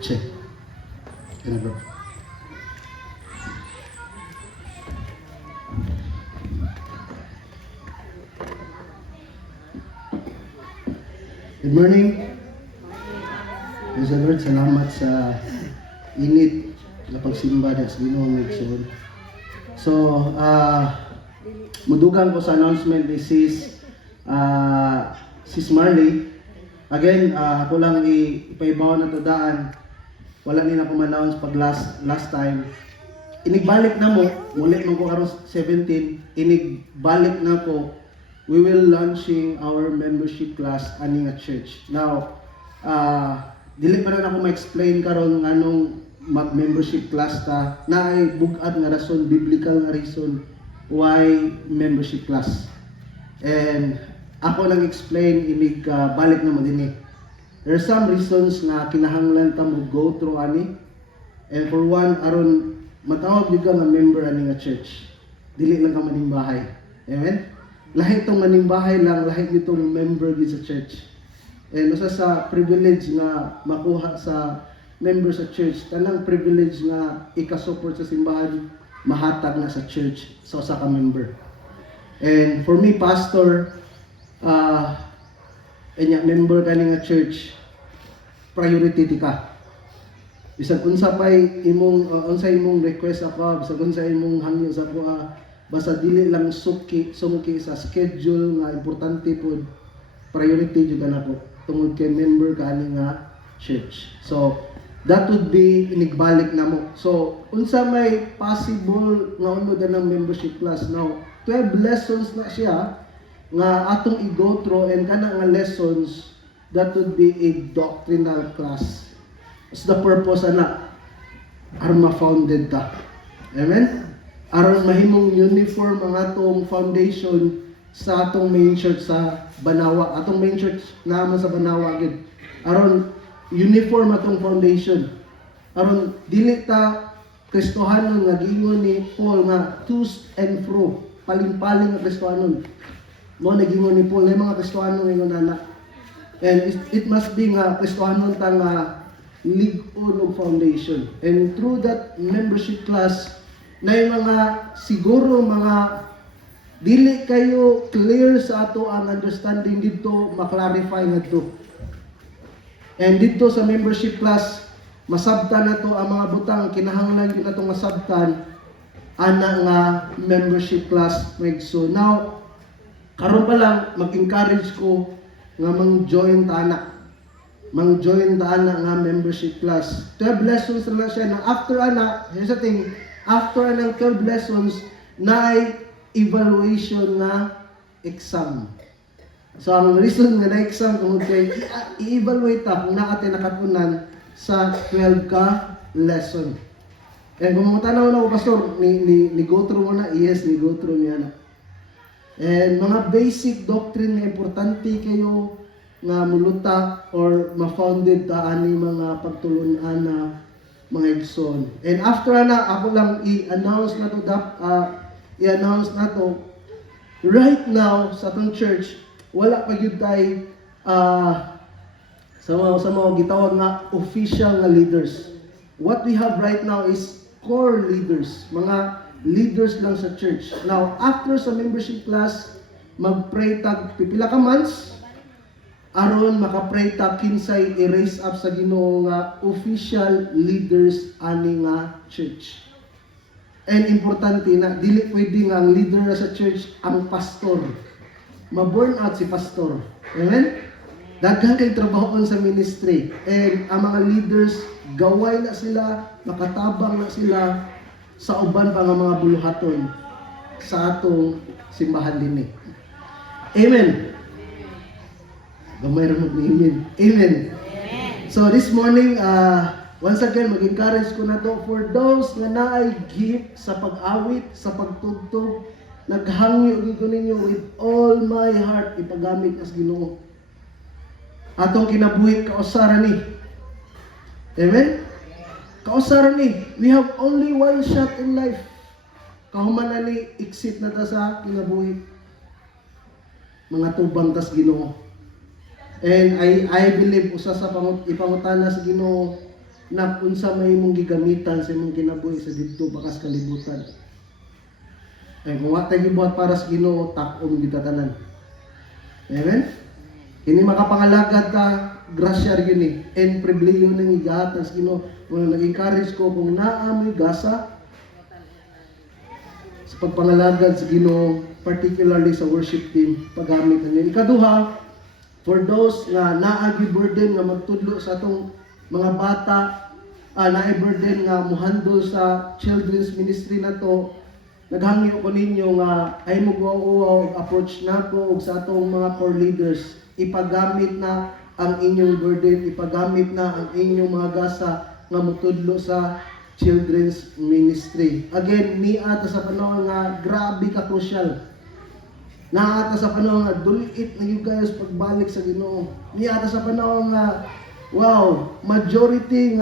Check. Yan na, bro. Good morning. Praise the Lord. Salamat sa init na pagsimba sa Ginoong Igsoon. So, mudugan ko sa announcement ni Sis Marley. Again, ako lang ipaibaw na to daan. Wala nila ko ma-announce pag last time. Inigbalik na mo, muli nung ko karon 17, inigbalik na ko. We will launching our membership class aning a church. Now, dili pa rin ako ma-explain karon nganong mag-membership class ta na ay bugat nga rason, biblical nga reason why membership class. And ako lang explain inig balik na mo dinhi. There are some reasons nga kinahanglan ta mo go through ani. And for one, aron matawag gyud ka nga member ani nga church. Dili lang ka manimbahay. Amen. Lahi itong manimbahay lang, lahi itong member din sa church. And usa sa privilege na makuha sa member sa church, tanang privilege na ikasupport sa simbahan, mahatag na sa church sa usa ka member. And for me, pastor, member ka nga church, priority ka. Bisag unsa pay imong unsa imong request ako, bisag unsa imong hangyo sa ako, basta dili lang sumki sa schedule nga importante pod, priority jud kanako tungod kay member ka ani nga church. So that would be inigbalik na mo. So unsa may possible nga unod ng membership class. Now 12 lessons na siya nga atong i-go through, and kana nga lessons, that would be a doctrinal class. What's the purpose ana? Aron ma-founded ta. Amen? Aron mahimong uniform ang atong foundation sa atong main church sa Banawa. Atong main church naman sa Banawa gid. Aron uniform atong foundation. Aron dili ta Kristohanon nga giingon ni Paul nga to and fro, paling-paling nga Kristohanon. Mo nagingon ni Paul na mga Kristohanon ngayon ana. And it must be nga Kristohanon ta nga lig-on og foundation. And through that membership class, na yung mga siguro mga dili kayo clear sa ato ang understanding dito, maklarify nga to. And dito sa membership class, masabtan na to ang mga butang kinahanglan yun na itong masabtan ana nga membership class. So now, karon pa lang mag-encourage ko nga mang-join ta ana. Mang-join ta ana nga membership class. 12 lessons na lang siya na after ana, here's the thing, after ng 12 lessons, na evaluation na exam. So, ang reason nga na exam, kung i-evaluate ta kung naate nakatunan sa 12 ka lesson. And kung matanaw na ko, pastor, ni go through mo na? Yes, ni go through niya na. And mga basic doctrine na importante kayo nga muluta or ma-founded ta ani mga pagtulunan na mga igsoon. And after na, ako lang i-announce na to, right now, sa atong church, wala pa yun tayo, sa mga gitawag nga official nga leaders. What we have right now is core leaders, mga leaders lang sa church. Now, after sa membership class, mag-pray tag pipila ka months, aron makapray ta kinsay i-raise up sa Ginoo nga official leaders ani nga church. And importante na dili pwede nga ang leader sa church ang pastor. Ma-burn out si pastor. Amen? Daghan kay trabahoon sa ministry, and ang mga leaders gaway na sila, makatabang na sila sa uban pa nga mga buluhaton sa atong simbahan dinhi. Amen. Gamay ra mo ni amen. Amen. So this morning, once again, mag-encourage ko na to for those nga naay gift sa pag-awit, sa pagtugtog, naghangyo gid ko ninyo with all my heart ipagamit as Ginoo. Atong kinabuhi kausaran ni. Amen. Kausaran ni. We have only one shot in life. Kahuman na ni exit na ta sa kinabuhi. Mga tubang tas Ginoo. And I believe usa sa ipangutana sa Ginoo na unsa may imong gigamitan sa imong kinabuhi sa didto bakas kalibutan. Ay kung wa tayo gibuhat para sa Ginoo, tak-om kita tanan. Amen? Kini makapangalagad ka, grasya rin eh. And pribliyo nang igahatag sa Ginoo. Kung nag-encourage ko, kung naamoy gasa, sa pagpangalagad sa Ginoo, particularly sa worship team, paggamit niya. Ikaduha, for those nga naagi burden nga magtudlo sa atong mga bata, naay burden nga muhandle sa children's ministry na to, naghangyo ko ninyo nga ay mugwaw approach na ko og sa atong mga core leaders, ipagamit na ang inyong burden, ipagamit na ang inyong mga gasa nga mutudlo sa children's ministry. Again, niata sa panahon nga grabe ka crucial. Naata sa panahon nga dulit na yung kayo sa pagbalik sa Ginoo. Niata sa panahon nga wow, majority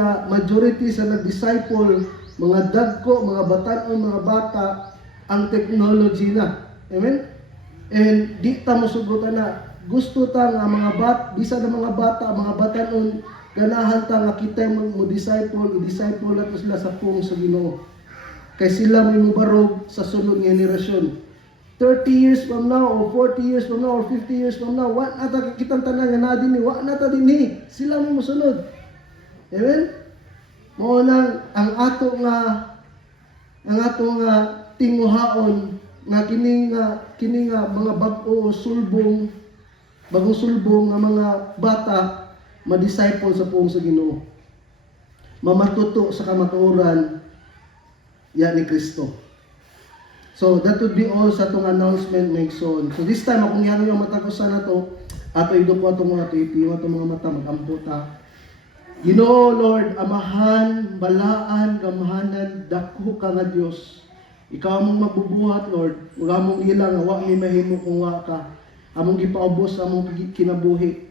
sa nag-disciple, mga dagko, mga batan-on, mga bata, ang technology na. Amen? And di ta masugutan na gusto ta nga mga bisa na mga bata, mga batan-on, ganahan ta nga kita mo disciple, i-disciple nato sila sa pung sa Ginoo. Kay sila may mubarog sa sulod nga henerasyon. 30 years from now, or 40 years from now, or 50 years from now, wa na ta kitang tanan nga na dinhi, wa na ta dinhi. Sila may mosunod. Amen? Mao nang ang ato nga tinguhaon nga kini nga mga bag-o bagong sulbong nga mga bata ma-disciple sa puong sa Ginoo. Mamatuto sa kamatuoran yan ni Kristo. So that would be all sa itong announcement ng Igsoon. So this time, akong yan yung matakusan na to, ato ido po itong mga tipiwa, itong mga mata, mag-ampo ta. Ginoo, Lord, amahan, balaan, gamahanan, dako ka nga Diyos. Ikaw among mabubuhat, Lord. Huwag among ilang, wa may mahimo kung wa ka. Among gipaubos, among kinabuhi.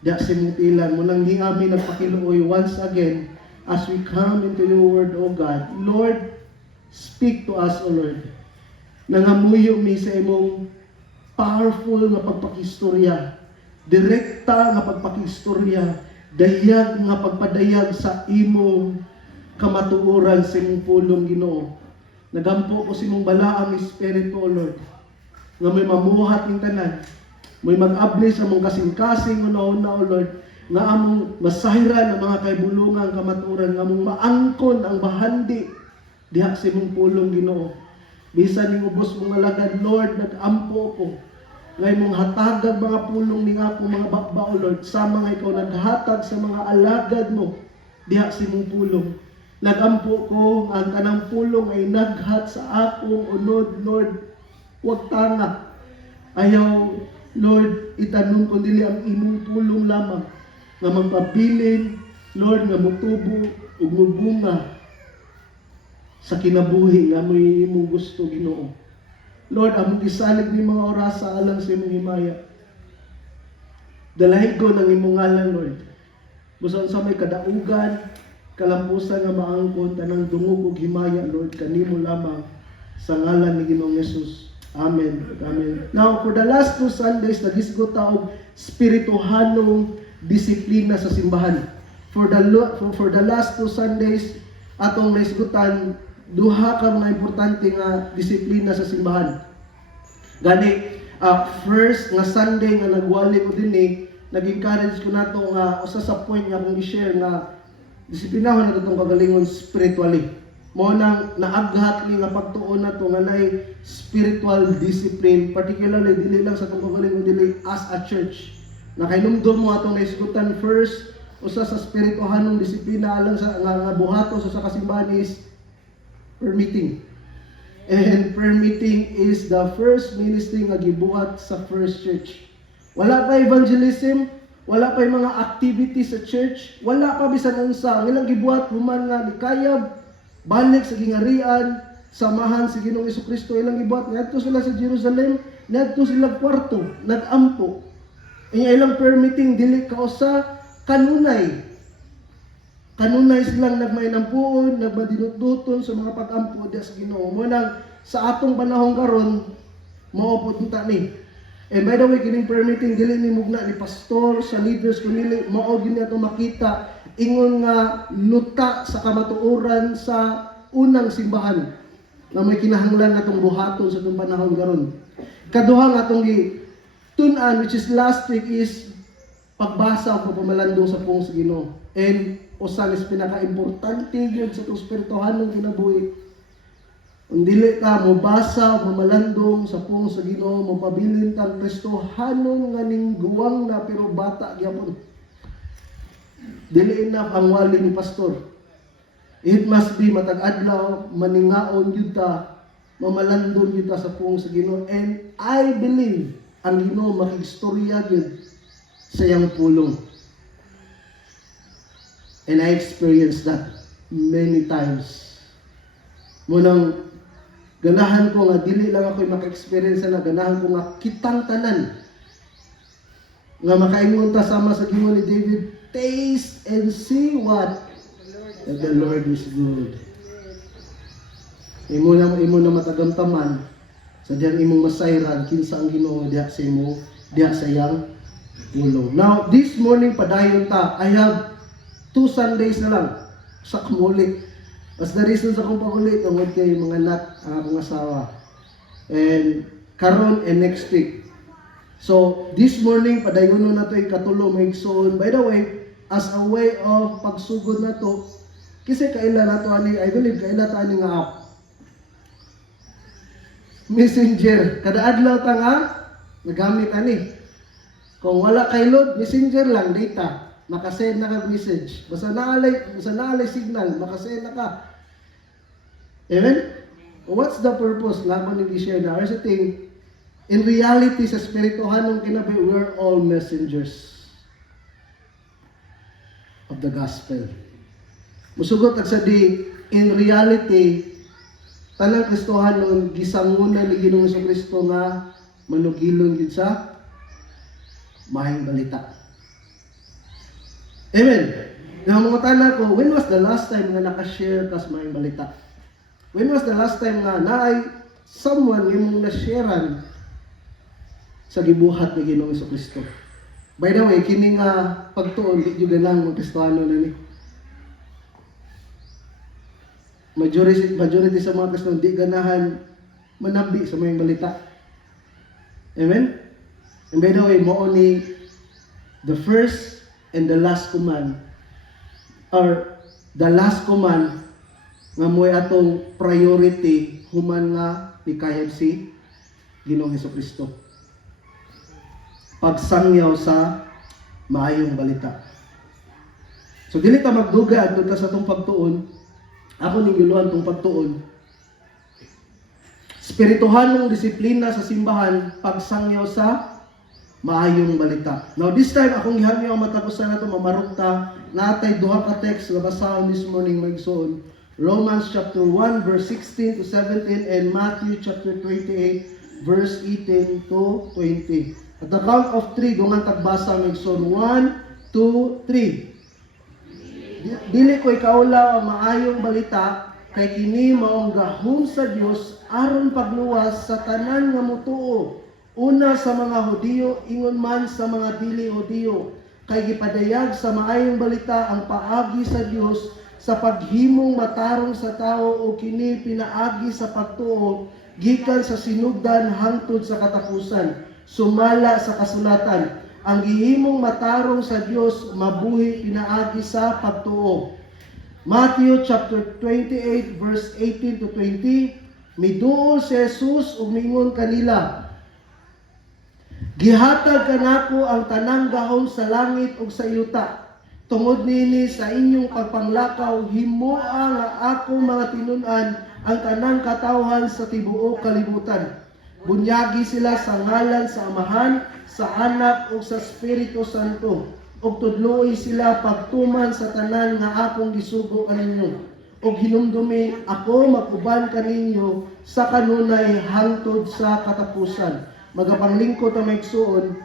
Diya simutilan mo nang giami nagpakiluoy once again as we come into your word, O God. Lord, speak to us, O Lord. Nangamuyo mi sa imong powerful nga pagpakistorya, direkta nga pagpakistorya, dayag nga pagpadayag sa imong kamatuoran sa imong pulong Ginoo. Nagampo ko sa imong balaang Espiritu, O Lord, nga may mamuhat ning tanan, may mag-abli sa mong kasing-kasing una-una, O Lord, nga among masayran ang mga kaibulungan kamatuoran, nga among maangkon ang bahandi diha sa imong pulong Ginoo. Bisan ning ubos mong alagad, Lord, nag-ampo ko. Ngay mong hatagag mga pulong ning ako mga bakba, O Lord, sa mga ikaw naghatag sa mga alagad mo diha sa imong pulong. Nag-ampo ko ang kanang pulong ay naghat sa akong unod, Lord. Huwag tanga. Ayaw, Lord, itanong ko dili ang imong pulong lamang nga magpabilin, Lord, nga mutubo ug mubunga sa kinabuhi nga may imong gusto, Ginoo. Lord, among gisalig ni mga orasa alang sa imong himaya. Dalahin ko ng imong ngalan, Lord. Buson sa may kadaugan, kalampusan nga maangkon, tanang dungog ug himaya, Lord, kanimo lamang sa ngalan ni Ginoong Yesus. Amen. Amen. Now, for the last 2 Sundays, nagisgot ta og spirituhanong disiplina sa simbahan. For the last 2 Sundays, atong naisgutan duha ka mga importante nga disiplina sa simbahan. Gani, first nga Sunday nga nagwali ko dinhi, nag-encourage ko nato nga usa sa point nga akong i-share nga disiplinahon nato tong kagalingon spiritually. Mo nang naaghat ni nga pagtuon nato nga nay spiritual discipline, particularly dili lang sa tong kagalingon dili as a church. Nakainumdum mo atong naisgutan first usa sa spirituhanong disiplina alang sa nga buhaton sa kasimbahan is permitting. And permitting is the first ministry nga gibuhat sa first church. Wala pa evangelism, wala pa mga activities sa church, wala pa bisan unsa. Ang ilang gibuhat human nga nikayab, balik sa gingarian, samahan si Ginoong Jesucristo. Ilang gibuhat ngadto sila sa Jerusalem, ngadto sila kwarto, nag-ampo. Ilang permitting dili kausa kanunay silang nagmainampuon, nagmadinut-duton sa mga pag-ampo diya sa Ginoo. Mo nang sa atong panahon karon mao pud ta ni. And by the way, kining permitting dili ni mugna ni pastor sa leaders kunili mao gini ato makita ingon nga luta sa kamatuoran sa unang simbahan na may kinahanglan natong buhaton sa itong panahon karon. Kaduha nga itong tun-an, which is last week, is pagbasa o pamalandong sa pong sa Ginoo. And usan is pinaka-importante yun sa itong spirituhanong kinabuhi. Kung dili ka mo basa o pamalandong sa pong sa Ginoo, mo pabilin kang Kristohanong nga ning guwang na pero bata gyapon. Dili enough ang wali ni pastor. It must be matag adlaw maningaon gyud ta, mamalandon gyud ta sa pong sa Ginoo, and I believe ang Ginoo makigstorya gyud sa iyang pulong. And I experienced that many times. Munang ganahan ko nga dili lang ako maka-experience na, ganahan ko nga kitang tanan nga makaingon ta sama sa gingon ni David, taste and see what that the Lord is good. Imo na matagamtaman sa diyang imong masayran kinsa ang Ginoo diha sa imo, diha sa iyang pulong. Now, this morning padayon ta. I have 2 Sundays na lang sa kumulit. As the reason sa akong pagulit, tungod kay mga anak ang akong asawa. And karon and next week. So, this morning padayon na to ikatulo maigsoon. By the way, as a way of pagsugod na to, kasi kaila na to ani, I believe kaila ta ani nga app. Messenger, kada adlaw ta nga nagamit ani. Kung wala kay load, messenger lang data, makasend na ka message. Basta naalay signal, makasend na ka. Amen? What's the purpose? Laban ni share na. Here's the thing, in reality, sa spirituhanong kinabi, we're all messengers of the gospel. Musugot at sa di, in reality, tanang Kristohanon, gisanguna ni Ginoong Kristo nga manugilon gid sa mahing balita. Amen. Nga mga tanan ko, when was the last time nga nakashare ka sa mahing balita? When was the last time nga naay someone imong na-sharean sa gibuhat ni Ginoong Kristo? By the way, kini nga pagtuon di jud lang mga Kristohano na ni. Majority sa mga Kristohano di ganahan manambi sa mga balita. Amen? And by the way, mo ni the first and the last command, or the last command nga mo'y atong priority human nga nikayab si Ginoong Kristo. Pagsangyaw sa maayong balita. So dili ta magduga adto ta sa atong pagtuon. Ako ning giluan tong pagtuon. Spirituhanong disiplina sa simbahan, pagsangyaw sa maayong balita. Now this time akong gihamyo ang matapusan nato mamarukta natay duha ka text nga basahon this morning maigsoon. Romans chapter 1 verse 16 to 17 and Matthew chapter 28 verse 18 to 20. At the count of 3 dungan tagbasa maigsoon. 1, 2, 3. Dili ko ikaulaw ang maayong balita kay kini maong gahom sa Dios aron pagluwas sa tanan nga motuo. Una sa mga Hudiyo, ingon man sa mga dili Hudiyo, kay gipadayag sa maayong balita ang paagi sa Dios sa paghimong matarong sa tao o kini pinaagi sa pagtuo gikan sa sinugdan hangtod sa katapusan. Sumala sa kasulatan, ang gihimong matarong sa Dios mabuhi pinaagi sa pagtuo. Matthew chapter 28 verse 18 to 20, miduol si Jesus ug mingon kanila, gihatag kanako ang tanang gahom sa langit ug sa yuta. Tungod nini sa inyong pagpanglakaw, himoa nga akong mga tinun-an ang tanang katawhan sa tibuok kalibutan. Bunyagi sila sa ngalan sa Amahan, sa Anak ug sa Espiritu Santo. Ug tudloy sila pagtuman sa tanan nga akong gisugo kaninyo. Ug hinumdumi ako maguban kaninyo sa kanunay hangtod sa katapusan. Magapanglingkod ta maigsuon,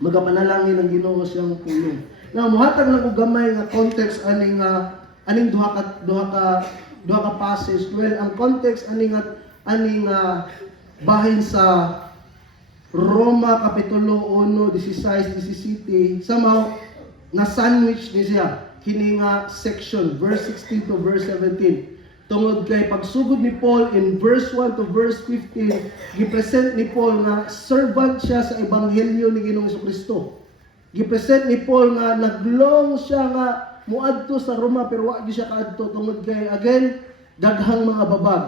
magapanalangin ang Ginoo siyang pulong. Now muhatag lang og gamay nga context aning duha ka passage. Well, ang context aning bahin sa Roma kapitulo 1, 16, 17, somehow na sandwich ni siya kini nga section, verse 16 to verse 17. Tungod kay pagsugod ni Paul in verse 1 to verse 15, gipresent ni Paul nga servant siya sa ebanghelyo ni Ginoong Jesucristo. Gipresent ni Paul nga naglong siya nga muadto sa Roma pero wa gyud siya kaadto tungod kay again daghang mga babag.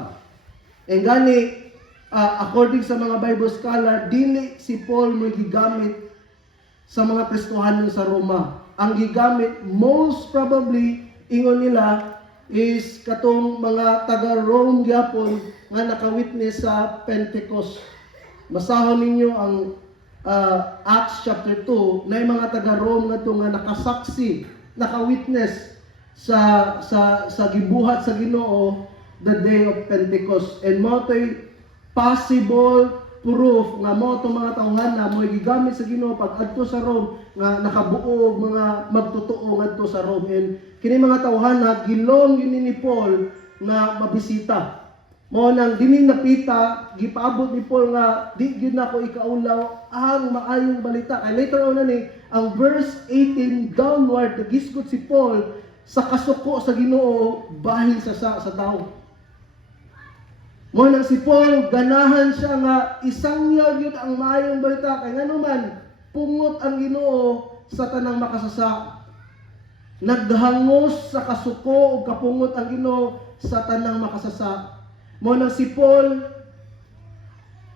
And gani according sa mga Bible scholar, dili si Paul mo gigamit sa mga Kristohanon sa Roma. Ang gigamit most probably ingon nila is katong mga taga-Rome gyapon nga nakawitness sa Pentecost. Basahon ninyo ang Acts chapter 2 na yung mga taga-Rome nga nakasaksi, nakawitness sa gibuhat sa Ginoo the day of Pentecost. And mo to'y possible proof nga mo itong mga tawhana mo gigamit sa Ginoo pag adto sa Rome nga nakabuo mga magtotoo ngadto sa Rome. And kini mga tawhana gilong yun ni Paul nga mabisita. Mo nang dini napita gipaabot ni Paul nga di gyud nako ikaulaw ang maayong balita. Kay later on ni ang verse 18 downward nagisgot si Paul sa kasuko sa Ginoo bahin sa tao. Mo nang si Paul ganahan siya nga isangya gyud ang maayong balita kay ngano man pungot ang Ginoo sa tanang makasasa. Naghangos sa kasuko ug kapungot ang Ginoo sa tanang makasasa. Mo nang si Paul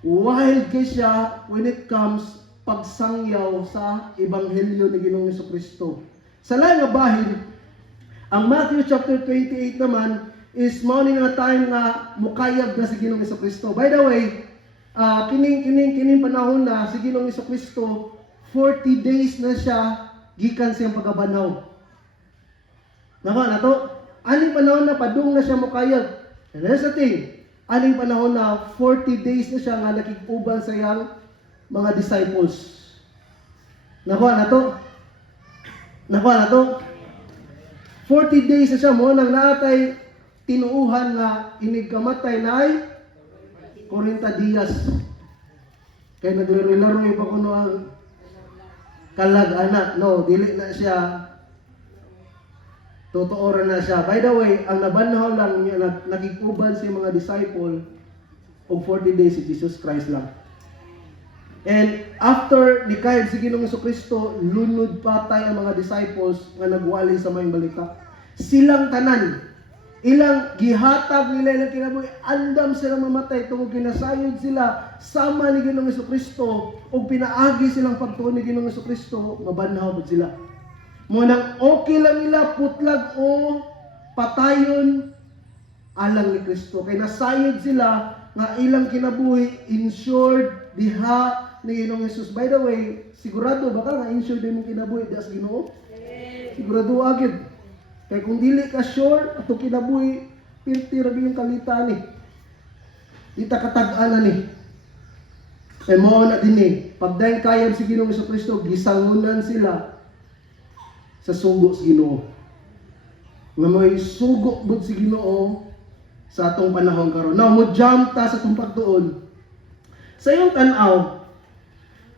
wild kay siya when it comes pagsangyaw sa ebanghelyo ni Ginoong Jesucristo. Sa lain nga bahin, ang Matthew chapter 28 naman is morning nga time nga mukayab na si Ginoong Jesucristo. By the way, kining panahon na si Ginoong Jesucristo 40 days na siya gikan siyang pagabanaw. Nako na to, aning panahon na padung na siya mukayab. And there's the thing, aning panahon na 40 days na siya nga nakikuban sa iyang mga disciples. Nako na to, 40 days na siya mo nang naatay tinuuhan nga inigkamatay na ay 40 dias. Kaya naglaro-laro pa kuno ang kalag-anak. No, dili na siya. Totoo ra na siya. By the way, ang nabanhaw lang niya, nagikuban si mga disciple og 40 days si Jesus Christ lang. And after ni kayod si Ginoong Jesucristo, lunod patay ang mga disciples nga nagwali sa mayong balita. Silang tanan, ilang gihatag nila ng kinabuhi, andam silang mamatay tungod kinasayod sila sama ni Ginoong Jesucristo ug pinaagi silang pagtuon ni Ginoong Jesucristo, mabanhaw pud sila. Mo nang okay lang nila putlag o patayon alang ni Kristo. Kay nasayod sila nga ilang kinabuhi insured diha ni Ginoong Jesus. By the way, sigurado baka nga insured din mong kinabuhi diha sa Ginoo? Sigurado agad. Kaya kung dili ka sure ato kinabuhi, pirti ra yung kalita ni. Di ta katag-ana ni. Kay mao na dinhi, pagdayon kayam si Ginoong Jesucristo, gisangunan sila sa sugo sa Ginoo. Nga may sugo bud si Ginoo sa atong panahon karon. Now, mo jump ta sa atong pagtuon. Sa iyong tan-aw,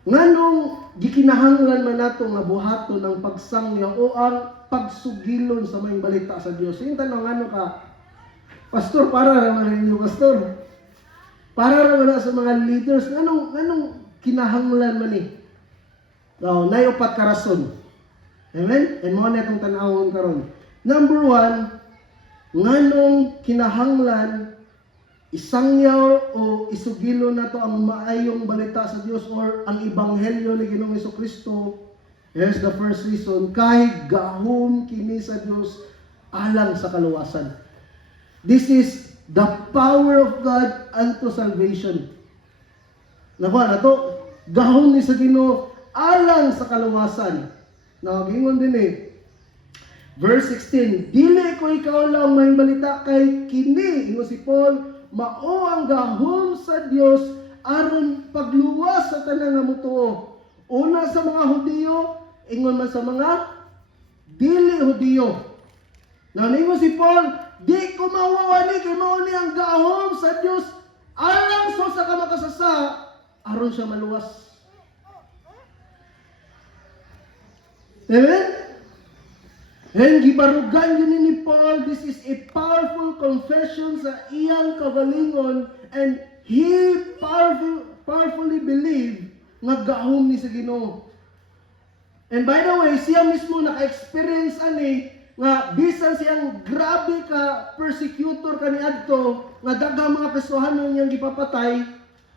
nganong gikinahanglan man nato nga buhaton ang pagsangya o ang pagsugilon sa mayong balita sa Dios. Sa iyong tan-aw ngano ka? Pastor, para naman ninyo, pastor. Para naman sa mga leaders, nganong kinahanglan man ni? Now, nay upat ka rason. Amen? And mo na itong tanawon karon. Number 1, nganong kinahanglan isangyaw o isugilo na to ang maayong balita sa Dios or ang ebanghelyo ni Ginoong Jesucristo. Here's the first reason, kay gahom kini sa Dios alang sa kaluwasan. This is the power of God unto salvation. Nakuha na to, gahom ni sa Ginoo alang sa kaluwasan. Nakagingon din Verse 16, dili ko ikaw lang may balita kay kini, ingo si Paul, mao ang gahom sa Dios aron pagluwas sa tanang nga mutuo. Una sa mga Hudiyo, ingon man sa mga dili Hudiyo. Naningo si Paul, di ko mawawani kay mao ni ang gahom sa Dios alang sa kamakasasa aron siya maluwas. Amen? And gibarugan yun ni Paul, this is a powerful confession sa iyang kagalingon, and he powerfully believed nga gahom ni sa Ginoo. And by the way, siya mismo naka-experience ani nga bisan siyang grabe ka persecutor kaniadto nga daghang mga Kristohanon niyang gipapatay,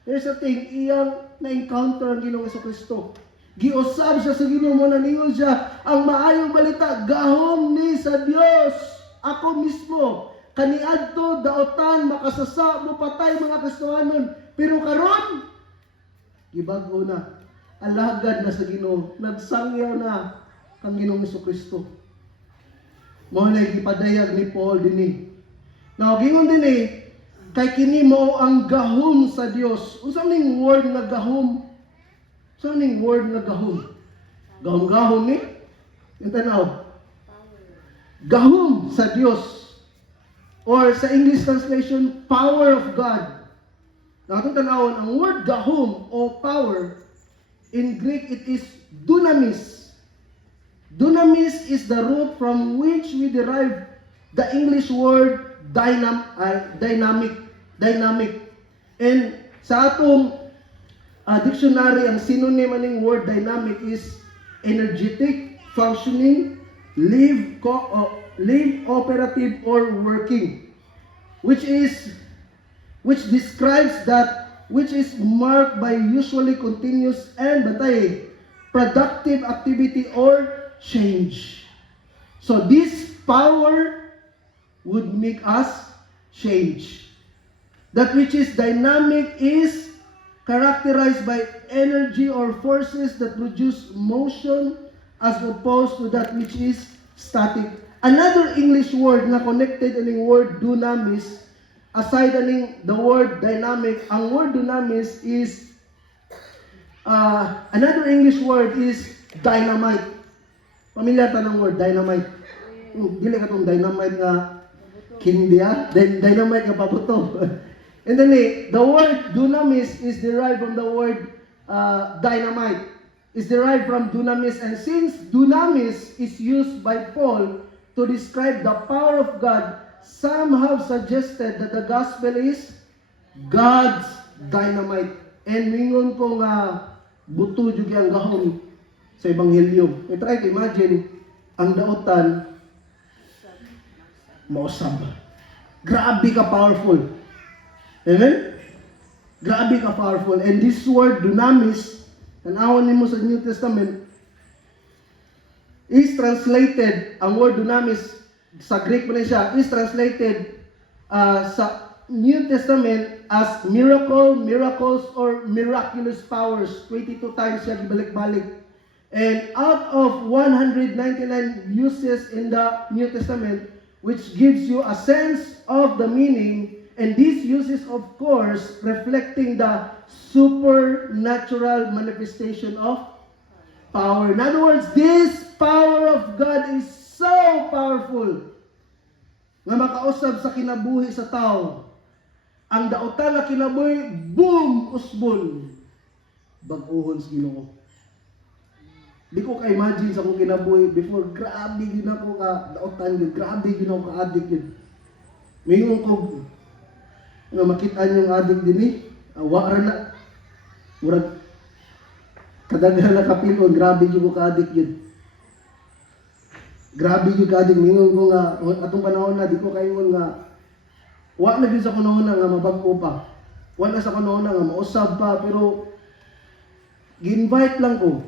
here's the thing, iyang na-encounter ang Ginoong Jesucristo. Giusab siya sa Ginoo mo, naningon siya, ang maayong balita gahom ni sa Dios. Ako mismo kaniadto daotan makasasa mo patay mga Kristohanon, pero karon gibag-o na, alagad na sa Ginoo, nagsangyaw na kang Ginoong Jesucristo. Mao na gipadayag ni Paul dinhi. Now gingon dinhi, kay kini mao ang gahom sa Dios. Unsa ning word nga gahom? Unsa ning word nga gahom? Gahom-gahom ni? Yung tanaw. Gahom sa Dios. Or sa English translation, power of God. Now itong tanawon, ang word gahom o power, in Greek it is dunamis. Dunamis is the root from which we derive the English word dynamic. And sa atong dictionary, ang synonym ng word dynamic is energetic, functioning, live, operative, or working, which describes that which is marked by usually continuous and productive activity or change. So this power would make us change. That which is dynamic is characterized by energy or forces that produce motion as opposed to that which is static. Another English word na connected aning word dunamis, aside aning the word dynamic, ang word dunamis is another English word is dynamite. Pamilyar ta ng word dynamite. Dili ka tong dynamite nga kindia, then dynamite nga pabuto. And then the word dunamis is derived from the word dynamite. Is derived from dunamis, and since dunamis is used by Paul to describe the power of God, some have suggested that the gospel is God's dynamite. And mingon ko nga buto jud ang gahom sa ebanghelyo. Try to imagine ang daotan mausab. Grabe ka powerful. Amen? Grabe ka powerful. And this word dunamis, tanawon nimo sa New Testament, is translated, ang word dunamis sa Greek pa siya, is translated sa New Testament as miracle, miracles, or miraculous powers. 22 times siya gibalik-balik. And out of 199 uses in the New Testament, which gives you a sense of the meaning, and these uses, of course, reflecting the supernatural manifestation of power. In other words, this power of God is so powerful nga makausab sa kinabuhi sa tao. Ang daotan na kinabuhi, boom, usbon, bag-ohon sa Ginoo. Di ko ka-imagine sa akong kinabuhi before, grabe yun ako ka daotan yun, grabe yun ako ka-addict yun. Ngayon ko nga makitaan yung addict din wara na, murag kadaghan na kapilon, grabe yun ko ka-addict yun. Grabe yun ka-addict. Ngayon ko nga, atong panahon na, di ko kayo nga, wa na din sa kunahon na nga mabag-o pa. Wa na sa kunahon na nga mausab pa, pero gi-invite lang ko.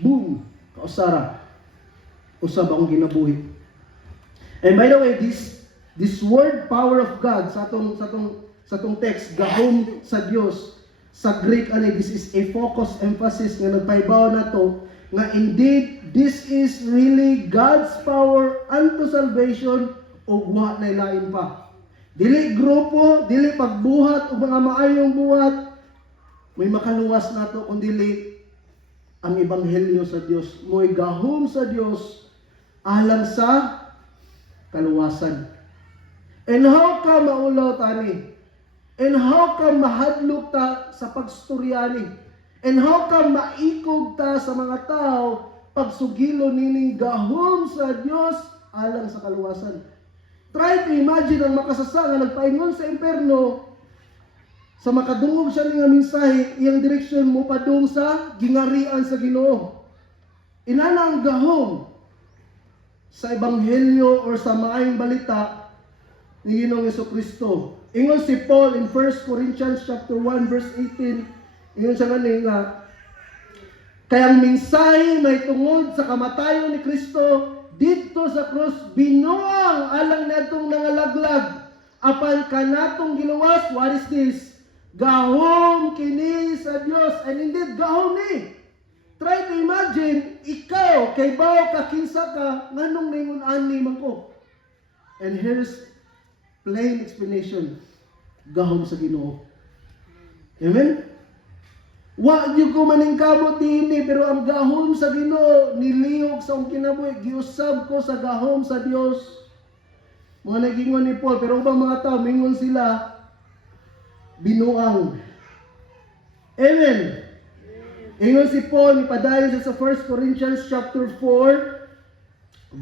Boom! Kausara. Usab akong ginabuhi. And by the way, this word power of God sa atong text, gahom sa Dios, sa Greek ani, this is a focus emphasis nga nagpaibaw na to nga indeed this is really God's power unto salvation ug wa na lain pa. Dili grupo, dili pagbuhat o mga maayong buhat, may makaluwas na to kundi ang ebanghelyo sa Dios, mo'y gahom sa Dios alang sa kaluwasan. And how ka maulaw tani? And how ka mahadlok ta sa pagstoryani? And how ka maikog ta sa mga tao pagsugilo nining gahom sa Dios alang sa kaluwasan. Try to imagine ang makasasa nga nagpaingon sa imperno, sa makadungog siya nga mensahe, iyang direksyon mo padung sa gingarian sa Ginoo. Inana ang gahom sa ebanghelyo or sa maayong balita ni Ginoong Jesucristo. Ingon si Paul in 1 Corinthians chapter 1 verse 18, ingon siya nga, kayang mensahe may tungod sa kamatayon ni Kristo dito sa krus binuang alang natong nangalaglag apan kanatong giluwas. What is this? Gahom kini sa Dios, and indeed gahom ni. Try to imagine, ikaw kay bawo ka kinsa ka nganong ningon ani man ko. And here's plain explanation. Gahom sa Ginoo. Amen. Wa gyud ko maningkamot dinhi, pero ang gahom sa Ginoo nilihok sa akong kinabuhi, giusab ko sa gahom sa Dios. Mga nagingon ni Paul, pero ubang mga tao mingon sila binuang. Amen. Ingon si Paul, nipadayon sa 1 Corinthians chapter 4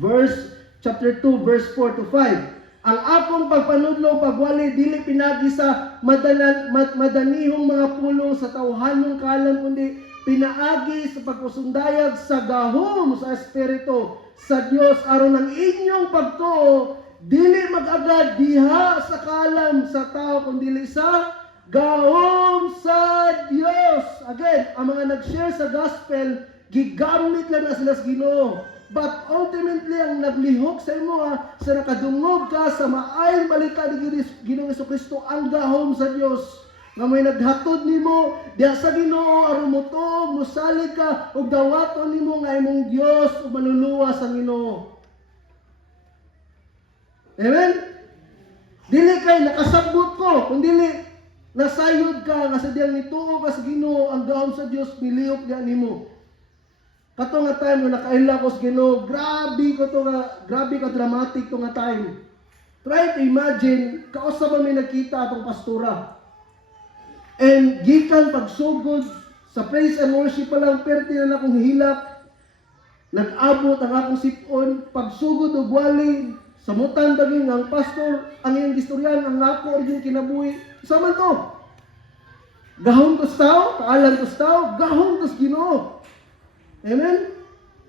chapter 2 verse 4 to 5. Ang akong pagpanudlo pagwali dili pinagi sa madanihong mga pulong sa tawhanong kalam, kundi pinaagi sa pagkusundayag sa gahom sa espiritu sa Dios aron ang inyong pagtuo dili mag-agad diha sa kalam sa tao kundi sa gahom sa Dios. Again, ang mga nag-share sa gospel, gigamit lang na sila sa Ginoo. But ultimately, ang naglihok sa imo, sa nakadungog ka sa maayong balita ni Ginoong Jesucristo, ang gahom sa Dios. Nga may naghatod nimo diha sa Ginoo aron mo tuog, mosalig ka ug dawaton nimo nga imong Dios ug manluluwas ang Ginoo. Amen. Dili kay nakasabot ko, kundi nasayod ka nga sa diyang nituo ka sa Ginoo, ang gahom sa Dios nilihok diha nimo. Kato nga time na nakaila ko sa Ginoo, grabe ka dramatic to nga time. Try to imagine, kausa ba may nakita atong pastora. And gikan pagsugod sa praise and worship pa lang, perti na akong hilak, nag-abot ang akong sipon, pagsugod og wali, samutan daging ang pastor, ang iyang istoryan, ang nako rin kinabuhi. Sama to. Gahom to tao, kaalan to tao, gahom to Ginoo. Amen?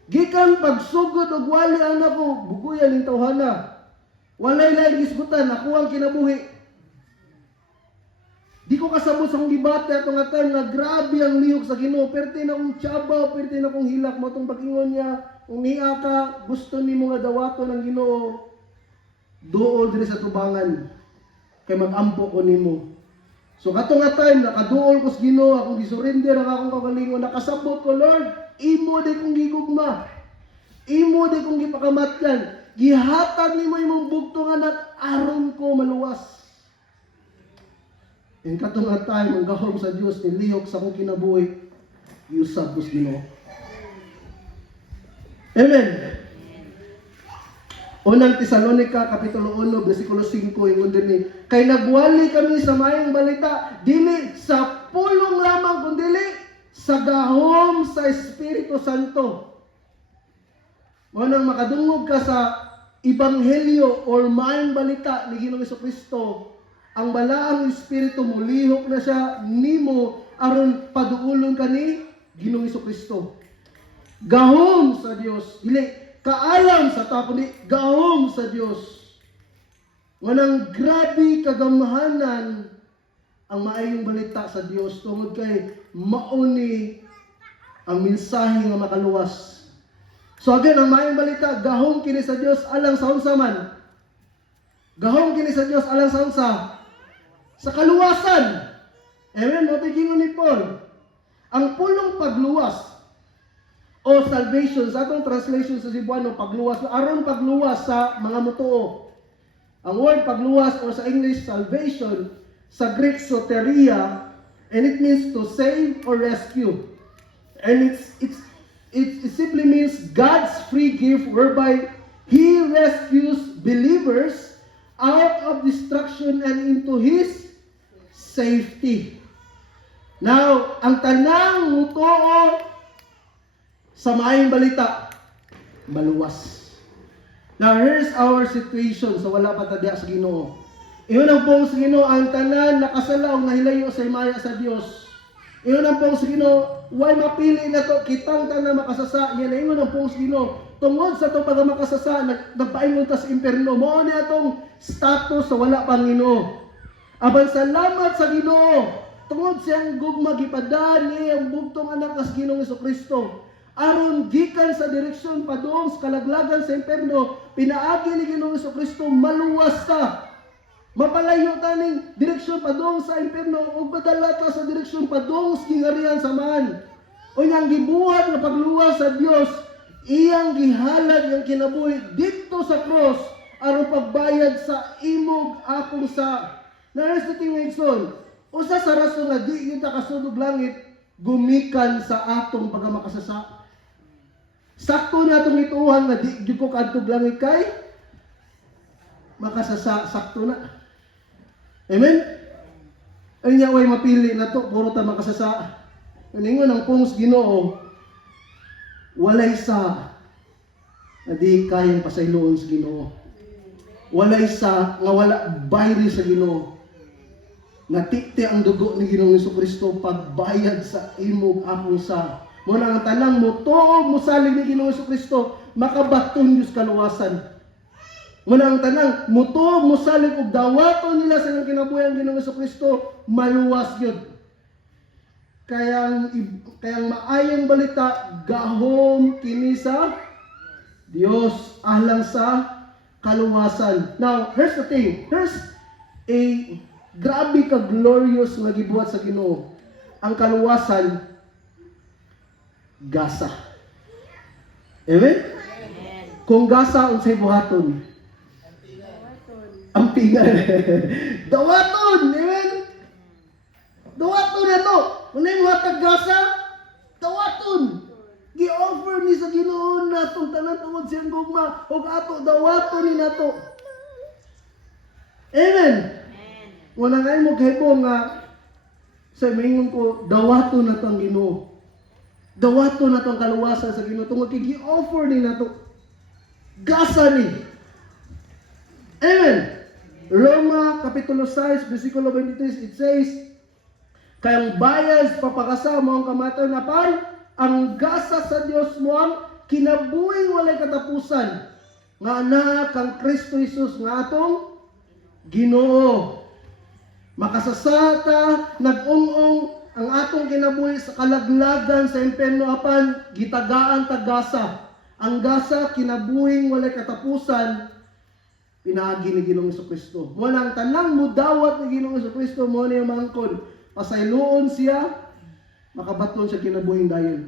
Gikan pagsugod og wali ang nako, buguyan ning tawhana. Walay laing gisgutan, ako ang kinabuhi. Di ko kasabot sa akong gibate ato nga time na grabe ang lihok sa Ginoo, perti na akong tiyabaw, perti na akong hilak mo itong pag-ingon niya, kung niya ka, gusto ni mo nga dawaton ng Ginoo, duol diri sa tubangan, kay mag-ampo ko nimo. So kato nga time, nakaduol ko sa Ginoo, akong gisurrender ang akong kagalingon, nakasabot ko, Lord, imo di kong gigugma, imo di kong gipakamatyan, gihatag nimo imong bugtong anak, aron ko maluwas. And kato nga time, ang gahom sa Dios nilihok sa akong kinabuhi, giusab ko sa Ginoo. Amen. Unang Tesalonica, Kapitulo 1, versikulo 5, ingon din kay nagwali kami sa maayong balita, dili sa pulong lamang, kundi sa gahom sa Espiritu Santo. Manang makadungog ka sa Ebanghelyo or maayong balita ni Ginoong Jesucristo, ang balaang Espiritu mulihok na siya nimo aron paduulon ka ni Ginoong Jesucristo. Gahom sa Dios, dili kaalam sa tao, kundi gahom sa Dios. Wanang grabe kagamahanan ang maayong balita sa Dios tungod kay mauni ang mensahe nga makaluwas. So again, ang maayong balita, gahom kini sa Dios alang sa unsa man. Gahom kini sa Dios alang sa unsa? Sa kaluwasan. Amen, mo gingon ni Paul. Ang pulong pagluwas o salvation, sa atong translation sa Cebuano, pagluwas, aron pagluwas sa mga mutuo. Ang word pagluwas or sa English salvation, sa Greek soteria, and it means to save or rescue. And it simply means God's free gift whereby He rescues believers out of destruction and into His safety. Now, ang tanang mutuo sa maayong balita, maluwas. Now, here's our situation sa wala pa tadya sa Ginoo. Iyon ang pong sa Ginoo, ang tanan nakasala o nahilayo sa imaya sa Dios. Iyon ang pong sa Ginoo, why mapili na to, kitang tanan makasasa, yan iyon ang pong sa Ginoo. Tungod sa to pag makasasa, nagpaingon ta sa imperno, mo ni atong status sa wala pang Ginoo. Aban salamat sa Ginoo, tungod siyang gugma gipadan ni ang bugtong anak as Ginoong Jesucristo. Aron gikan sa direksyon padung sa kalaglagan sa imperno, pinaagi ni Ginoong Jesucristo maluwas ta. Mapalayo taning direksyon padung sa imperno ug madala ta sa direksyon padung sa gingarihan sa man. O yang gibuhat nga pagluwas sa Dios, iyang gihalad ang kinabuhi dito sa cross aron pagbayad sa imog akong sa. Naras na tingin usa sa rason nga di kita kasudog langit gumikan sa atong pagamakasasa. Sakto na itong ituhan na di ko kadtog langit kay makasasa, sakto na. Amen? Ay niya way mapili na to, puro ta makasasa. Ningon ang pong Ginoo, walay sa na di kayang pasayloon sa Ginoo. Walay sa nga wala bayri sa Ginoo. Natikti ang dugo ni Ginoong Jesucristo pagbayad sa imog akong sa. Muna ang tanang mo, tuog mo salig ni Ginoong Jesucristo, makabaton Diyos kaluwasan. Muna ang tanang, mo tuog mo salig og dawaton nila sa ilang kinabuhi ang Ginoong Jesucristo, maluwas yun. Kayang maayang balita, gahom kini sa Dios alang sa kaluwasan. Now, here's the thing. Here's a grabe ka glorious nga gibuhat sa Ginoo. Ang kaluwasan, gasa. Amen? Amen. Kung gasa, unsay buhaton? Ampingan. Dawaton! Amen? Dawaton na to. Kung na yung hatag gasa, dawaton. Gi-offer ni sa Ginoo na itong tanan tungod siyang gugma. Huwag ato, dawaton ni na to. Amen? Wala nga mo kahibo nga sa mingon ko, dawato na itong Ginoo. Dawato na itong kaluwasan sa Ginoo. Tungod gi-offer ni na to. Gasa ni. Amen. Roma Kapitulo 6, versikulo 23, it says, kayang bayas papakasama ang kamatay na pan, ang gasa sa Dios mo ang kinabuhing walay katapusan. Nga anak kang Kristo Jesus nga atong Ginoo. Makasasata, nag-ung-ung ang atong kinabuhi sa kalaglagan sa imperno apan gitagaan tagasa. Ang gasa kinabuhing walay katapusan pinaagi ni Ginoong Jesucristo. Mo nang tanang mudawat ni Ginoong Jesucristo mo ni mangkon pasayloon siya makabaton sa kinabuhing dayon.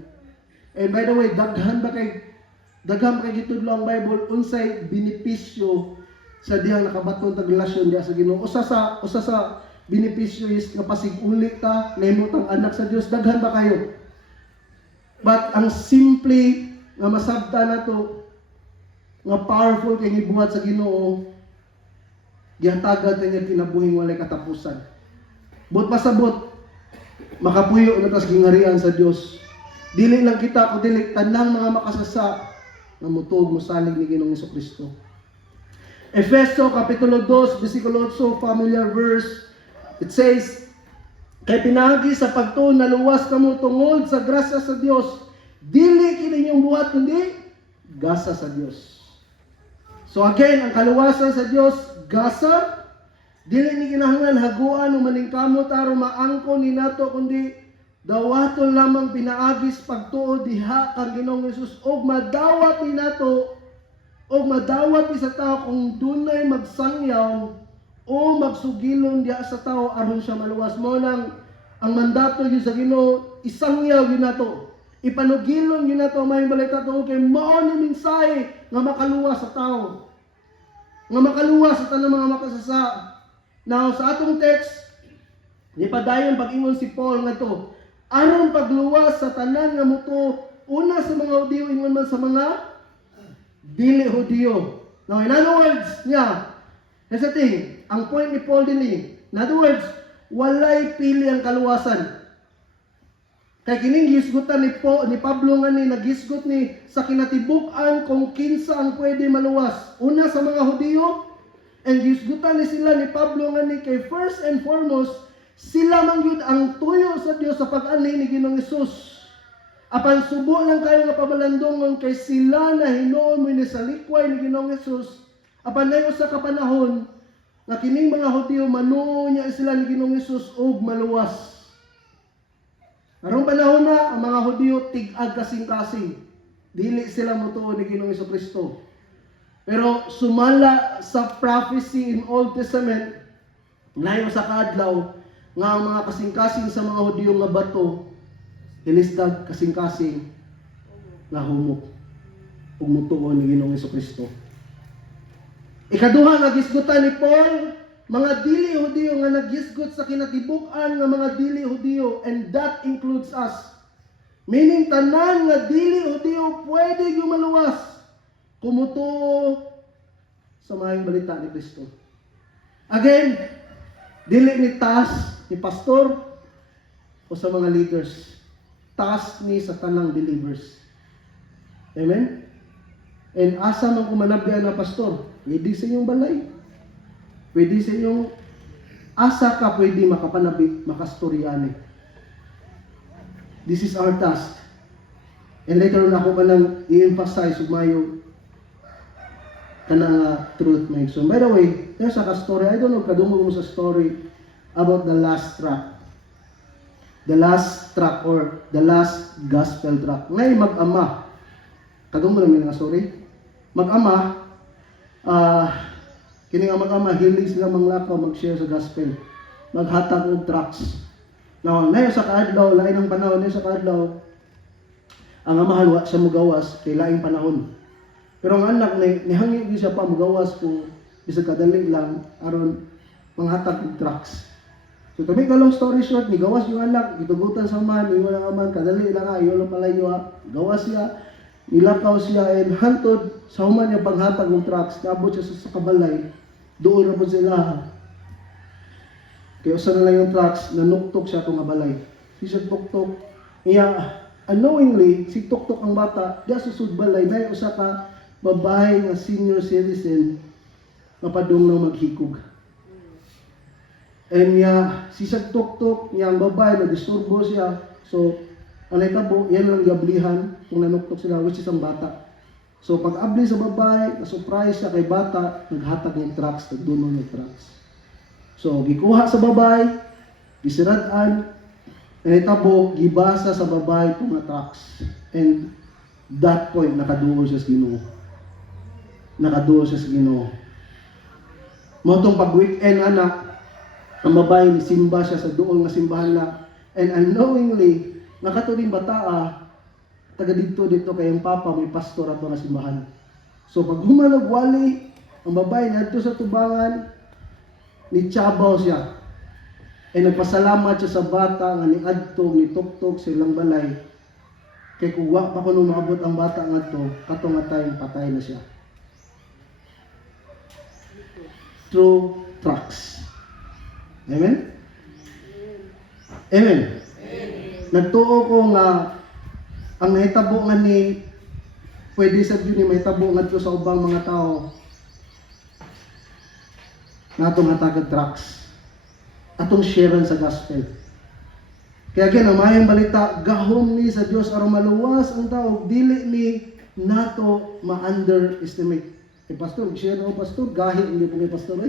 And by the way, daghan kay gitudlo ang Bible unsay benepisyo sa dihang nakabaton tag relasyon diha sa Ginoo. Usa sa benepisyo is nga pasig-uli ta, nahimutang anak sa Dios, daghan ba kayo? But ang simple nga masabta na to, nga powerful kay gibuhat sa Ginoo, gihatagad niya kinabuhing walay katapusan. But pasabot, makapuyo na tas gingarian sa Dios. Dili lang kita, kundi tanang mga makasasa nga mutuog mosalig ni Ginoong Jesucristo. Efeso Kapitulo 2, versikulo 8, familiar verse. It says, kay pinagi sa pagtuon na luwas kamo tungod sa grasya sa Dios, dili kini inyong buhat kundi gasa sa Dios. So again, ang kaluwasan sa Dios, gasa, dili ni kinahanglan haguan o maningkamot aron maangkon ni nato kundi dawaton lamang pinaagis pagtuo diha kang Ginoong Hesus og madawat ni nato o madawat ni sa tao kung dunay magsangyaw o magsugilon diha sa tao aron siya maluwas. Mo nang ang mandato yun sa Ginoo, isangyaw yun nato, ipanugilon yun nato may balita to kay mao ni mensahe nga makaluwas sa tao, nga makaluwas sa tanang mga makasasa. Now sa atong text ni padayon pag-ingon si Paul nga to, aron pagluwas sa tanan nga muto, una sa mga Hudiyo ingon man sa mga dili Hudiyo. Now in other words niya, here's the thing, ang point ni Paul din in other words, walay pili ang kaluwasan. Kay kining gisgutan ni Pablo nga ni nagisgot ni sa kinatibuk-an kung kinsa ang pwede maluwas. Una sa mga Hudiyo, and gisgutan ni sila ni Pablo nga ni kay first and foremost, sila man yun ang tuyo sa Dios sa pag-ani ni Ginoong Hesus. Apan subo lang kayo nga pabalandongon kay sila na hinuon mo ni sa likway ni Ginoong Hesus. Apan nayo sa kapanahon nga kining mga Hudiyo manuo niya sila ni Ginoong Hesus og maluwas. Karong panahon na, ang mga Hudiyo tig-ag kasing-kasing. Dili sila motuo ni Ginoong Jesucristo. Pero sumala sa prophecy in Old Testament, nayo sa kaadlaw, nga ang mga kasing-kasing sa mga Hudiyo nga bato, ilisdag kasing-kasing nga humok. Ug motuo ni Ginoong Jesucristo. Ikaduha nga gisgutan ni Paul, mga dili Hudiyo nga nagisgot sa kinatibuk-an nga mga dili Hudiyo, and that includes us. Meaning tanan nga dili Hudiyo pwede yung maluwas kumutuo sa maayong balita ni Kristo. Again, dili ni task ni pastor o sa mga leaders. Task ni sa tanang believers. Amen? And asa man kumanabyan na pastor, hindi sa inyong balay. Pwede sa inyong asa ka pwede makapanabi, makastoryane. This is our task. And later on ako manang i-emphasize umayo kanang truth may. So by the way, there's a story. I don't know kadungog mo sa story about the last track. The last track or the last gospel track. Ngay mag-ama. Kadungog mo namin nga story. Mag-ama, kini nga mag-ama, hilig sila manglakaw, mag-share sa gospel. Maghatag og tracts. Now, nayo sa kaadlaw, lain ang panahon, nayo sa kaadlaw, ang amahan wa siya mugawas, kay laing panahon. Pero ang anak, nihangi siya pa mugawas kung bisag kadali lang, aron manghatag og tracts. So, to make a long story short, nigawas yung anak, gitugutan sa man, iwan ang aman, kadali lang ha, iwan lang palayo ha, gawas siya, nilakaw siya, and hantod, sa human niya panghatag og tracts, naabot siya sa kabalay, doon na po sila. Kaya usa na lang yung tracks, nanuktok siya itong abalay. Siya tuktok. Iya, unknowingly, si tuktok ang bata, diya susud balay, dahil usa ka babae nga senior citizen, mapadung ng maghikog. And si siya tuktok, niya ang babae, na-disturbo siya. So, anay tabo, yan lang gablihan kung nanuktok sila, which is ang bata. So pag abli sa babae, na-surprise siya kay bata, naghatag ng tracks, nagduno ng tracks. So gikuha sa babae, gisirad-an, tabo, gibasa sa babae itong nga tracks. And that point, nakaduo siya sa Ginoo. Nakaduo siya sa Ginoo. Motong pag-weekend anak, ang babae ni simba siya sa duol nga simbahan na, and unknowingly, nakatuling bataa, taga dito kay ang papa may pastor ato nga simbahan. So pag humanog wali ang babae ngadto sa tubangan, ni Chabaw siya. Ay nagpasalamat siya sa bata nga niadto ni tuktok sa ilang balay. Kay kung wa pa kuno maabot ang bata ngadto, kato nga time patay na siya. Through tracks. Amen? Amen. Nagtuo ko nga ang nahitabo nga ni pwede sa yun ni mahitabo nga sa ubang mga tao na atong hatagad tracks atong sharean sa gospel. Kaya again, ang mayang balita, gahom ni sa Dios aron maluwas ang tao, dili ni nato ma-underestimate. Pastor, share na pastor, gahi hindi po kay pastor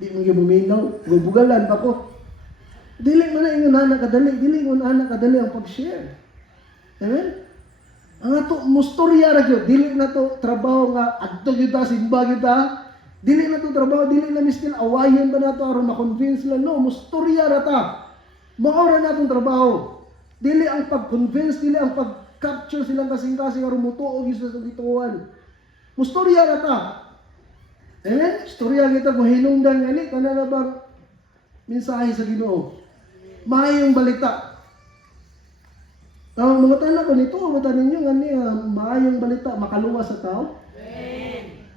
di mo gibuminaw, bugalan pa ko. Dili man na ingon anak kadali, dili ingon anak kadali ang pag-share. Amen? Ang ato mustorya ra gyud, dili na to trabaho nga adto kita simba kita. Dili na to trabaho, dili na miskin awayan ba nato aron ma-convince lang, no, mustorya ra ta. Mao ra natong trabaho. Dili ang pag-convince, dili ang pag-capture silang kasing-kasing aron mutuo gyud sa gituan. Mustorya ra ta. Amen? Istorya kita kung hinungdan ani kana na bang mensahe sa Ginoo. Maayong balita. Ang mga tanan ko nito, mga tanan ninyo nga niya, maayong balita, makaluwas sa tao. Amen.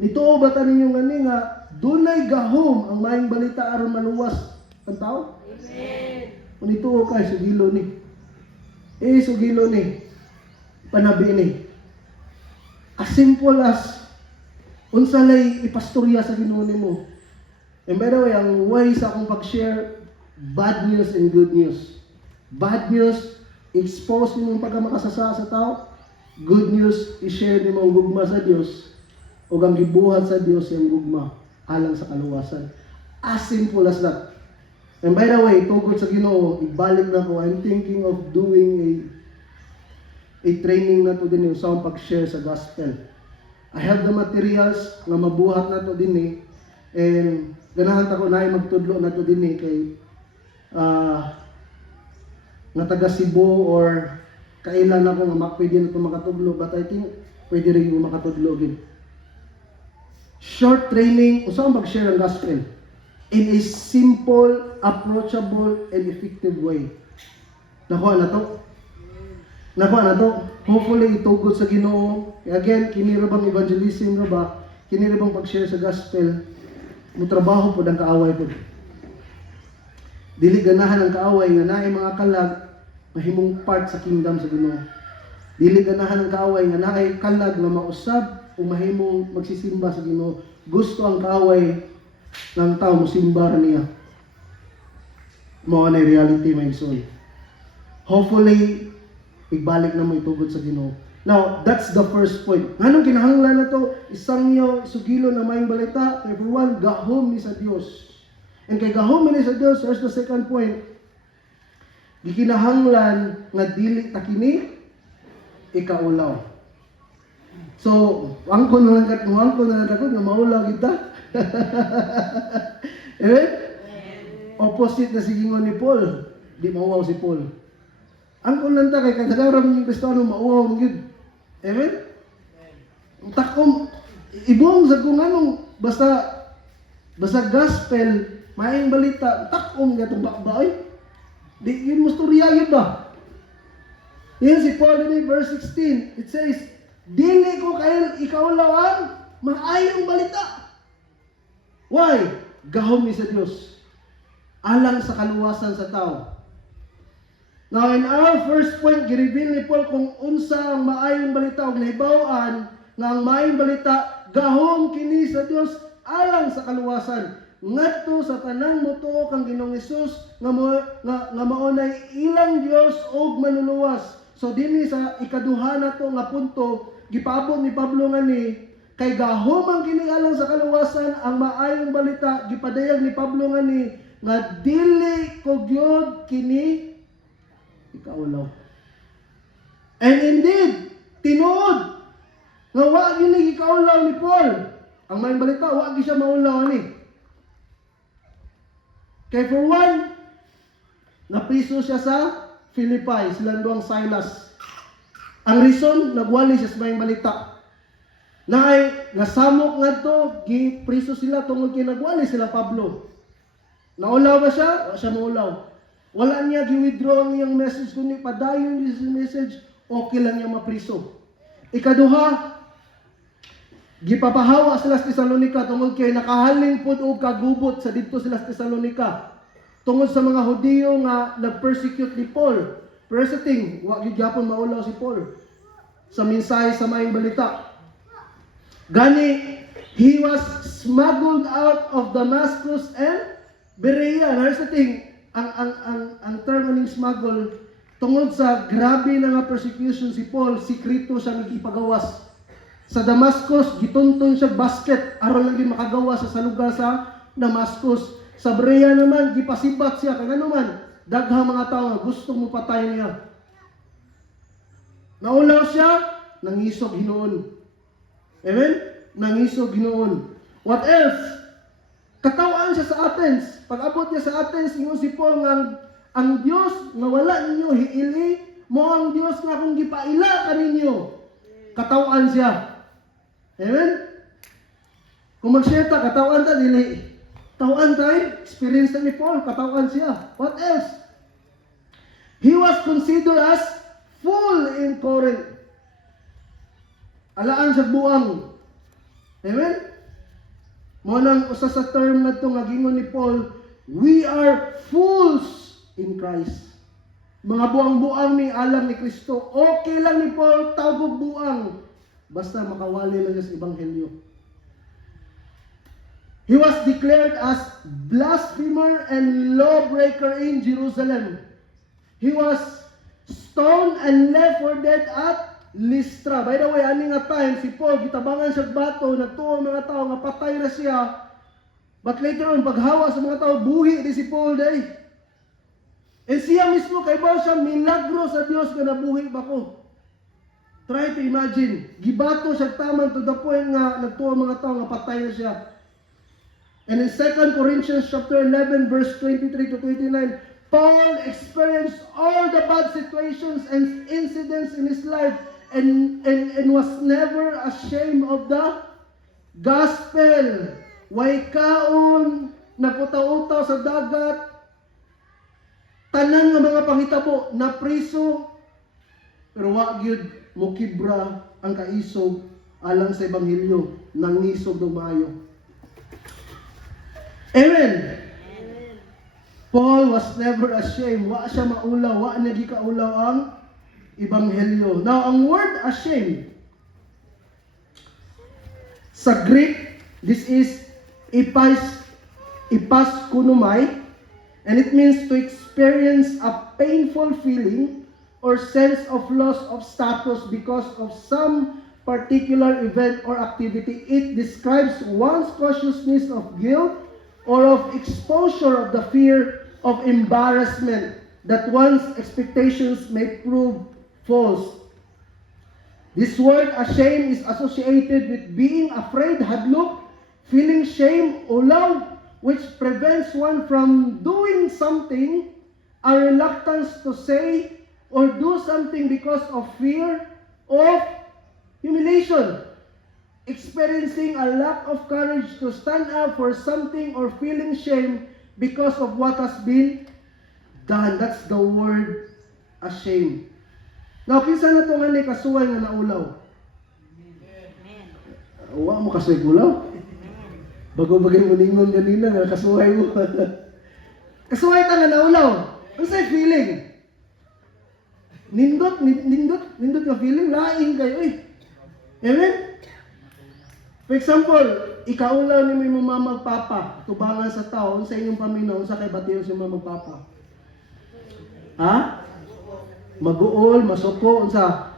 Nito ba tanan ninyo nga niya, dunay gahom ang maayong balita aron maluwas ang tao. Amen. Nito kay sa gilo ni. sugilo ni panabi ni. As simple as unsa lay ipastorya sa Ginoo nimo. And by the way, ang way sa akong pag-share, bad news and good news. Bad news, expose nimo ang pagkamakasasa sa tao. Good news, i-share nimo ang gugma sa Dios o ang gibuhat sa Dios yung gugma alang sa kaluwasan. As simple as that. And by the way, tugod sa Ginoo, ibalik na ko, I'm thinking of doing a training na to din sa pag-share sa gospel. I have the materials nga mabuhat na to din and ganahan ta ko na magtudlo na to din kay nga taga Cebu or kailan ako nga pwede na ito makatudlo, but I think pwede rin yung makatudlo din. Short training, usang mag-share ang gospel in a simple, approachable, and effective way. Nakuha na to. Hopefully, itugod sa Ginoo. Again, kinira bang evangelism na ba? Kinira bang pag-share sa gospel? Mutrabaho po ng kaaway po. Dili ganahan ang kaaway nga naay mga kalag mahimong part sa kingdom sa Ginoo. Dili ganahan ang kaaway nga naay kalag na mausab o mahimong magsisimba sa Ginoo. Gusto ang kaaway ng tao musimba niya. Mao na reality my soul. Hopefully igbalik na mo itugod sa Ginoo. Now, that's the first point. Nganong kinahanglan na to? Isang niyo sugilo na mayong balita. Everyone, gahom ni sa Dios. And kay gahom ni sa Dios, there's the second point. Gikinahanglan nga dili ta kini ikaulaw. So, ang ko na lang nga maulaw kita. Amen? Opposite na si gingon ni Paul. Di mauwaw si Paul. Ang ko lang ta kay kadagaran ng Kristiyano mauwaw mo gid. Amen? Takom ibong sa kung anong basta gospel, maayong balita, takom gatong bakbaoy. Di yun mo storya yun ba? Yan si Paul in verse 16. It says, dili ko kayo ikaulawan, maayong balita. Why? Gahom ni sa Diyos. Alang sa kaluwasan sa tao. Now, in our first point, gireveal ni Paul kung unsa ang maayong balita o nahibawan nga ang maayong balita, gahom kini sa Diyos alang sa kaluwasan. Ngadto sa tanang motuo kang Ginoong Hesus nga maunay ilang Dios og manuluwas. So dinhi sa ikaduha nato nga punto gipaabot ni Pablo nga ni kay gahom ang kini alang sa kaluwasan ang maayong balita gipadayag ni Pablo nga ni nga dili ko gyud kini ikaulaw. And indeed tinuod nga wa gyud ikaulaw ni Paul. Ang maayong balita wa gyud siya maulaw ni. Kay for one, napriso siya sa Philippi, silang duwang Silas. Ang reason, nagwali siya sa mayong balita. Nasamok nga to, gipriso sila tungkol kay nagwali sila Pablo. Naulaw ba siya? Wala siya maulaw. Wala niya gi-withdraw ang iyang message, kundi padayon niya sa message, okay lang niya mapriso. Ikaduha, gipapahawa sila sa Tesalonica tungod kay nakahaling pud og kagubot sa didto sila sa Tesalonica tungod sa mga Hudiyo nga nag-persecute ni Paul. Pero sa ting, wa gyud gyapon maulaw si Paul sa mensahe sa maayong balita. Gani, he was smuggled out of Damascus and Berea. Ano sa ting, ang term ning smuggle tungod sa grabe na nga persecution si Paul, sikrito siya gipagawas. Sa Damascus, gituntun siya basket aron lang din makagawa sa lugar sa Damascus. Sa Berea naman, gipasibat siya. Kaya naman, daghang mga tao nga gusto mo patay niya. Naulaw siya, nangisog Ginoon. Amen? Nangisog Ginoon. What else? Katawaan siya sa Athens. Pag abot niya sa Athens, ingon si Paul nga ang Dios nga wala ninyo hiili, mo ang Dios nga kung gipaila kaninyo. Katawaan siya. Amen? Kung mag-share ta, katawan ta, dili. Tawaan tayo, experience na ni Paul, katawan siya. What else? He was considered as full in Corinth. Alaan sa buang. Amen? Mo usa sa term na ito, nga gingon ni Paul, we are fools in Christ. mga buang-buang ni alam ni Kristo. Okay lang ni Paul, tawag buang. Basta makawali lang siya sa Ebanghelyo. He was declared as blasphemer and lawbreaker in Jerusalem. He was stoned and left for dead at Lystra. By the way, ani nga time, si Paul, gitabangan siya bato, nagtuo mga tao, nga patay na siya. But later on, paghawa sa mga tao, buhi di si Paul day. And siya mismo, kay ba siya, milagro sa Diyos na nabuhi ba ko. Try to imagine, gibato siya taman to the point nga, nagtuo mga tao, nga patay na siya. And in 2 Corinthians chapter 11, verse 23 to 29, Paul experienced all the bad situations and incidents in his life and was never ashamed of the gospel. Way kaon, naputaw-utaw sa dagat, tanan nga mga panghitabo na priso, pero wa gyud mukibra ang kaisog alang sa Ebanghelyo nang nisog ng maayo. Amen. Paul was never ashamed. Wa siya maulaw, wa niya gikaulaw ang Ebanghelyo. Now, ang word ashamed sa Greek, this is ipaskunomai, and it means to experience a painful feeling or sense of loss of status because of some particular event or activity. It describes one's consciousness of guilt or of exposure of the fear of embarrassment that one's expectations may prove false. This word ashamed is associated with being afraid, hadlok, feeling shame, ulaw, which prevents one from doing something, a reluctance to say or do something because of fear of humiliation. Experiencing a lack of courage to stand up for something or feeling shame because of what has been done. That's the word ashamed. Now, kinsa na ito nga ni kasuway nga naulaw? Wa mo kasuway ulaw? Bago-bagay mo ningon ganina nga kasuway mo. Kasuway ta nga naulaw. Ano sa'y feeling? Nindot nga feeling, laing kayo eh. Amen? For example, ikaulaw ni mo mama magpapa, tubangan sa taon sa inyong paminaw, sa kay batiyon si mama magpapa. Ha? Maguol, masuko, unsa?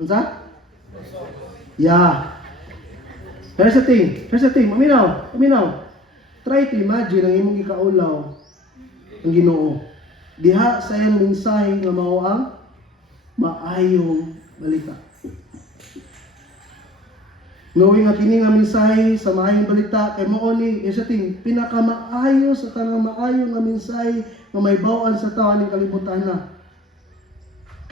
Unsa? Yeah. Here's the thing, maminaw. Try to imagine ang imong ikaulaw ang Ginoo. Diha sa iyang mensahe nga mao ang maayong balita. Knowing nga kini nga mensahe sa maayong balita kay mao ni pinakamaayo sa tanang maayo nga mensahe nga may baw-an sa tao ning kalibutan na.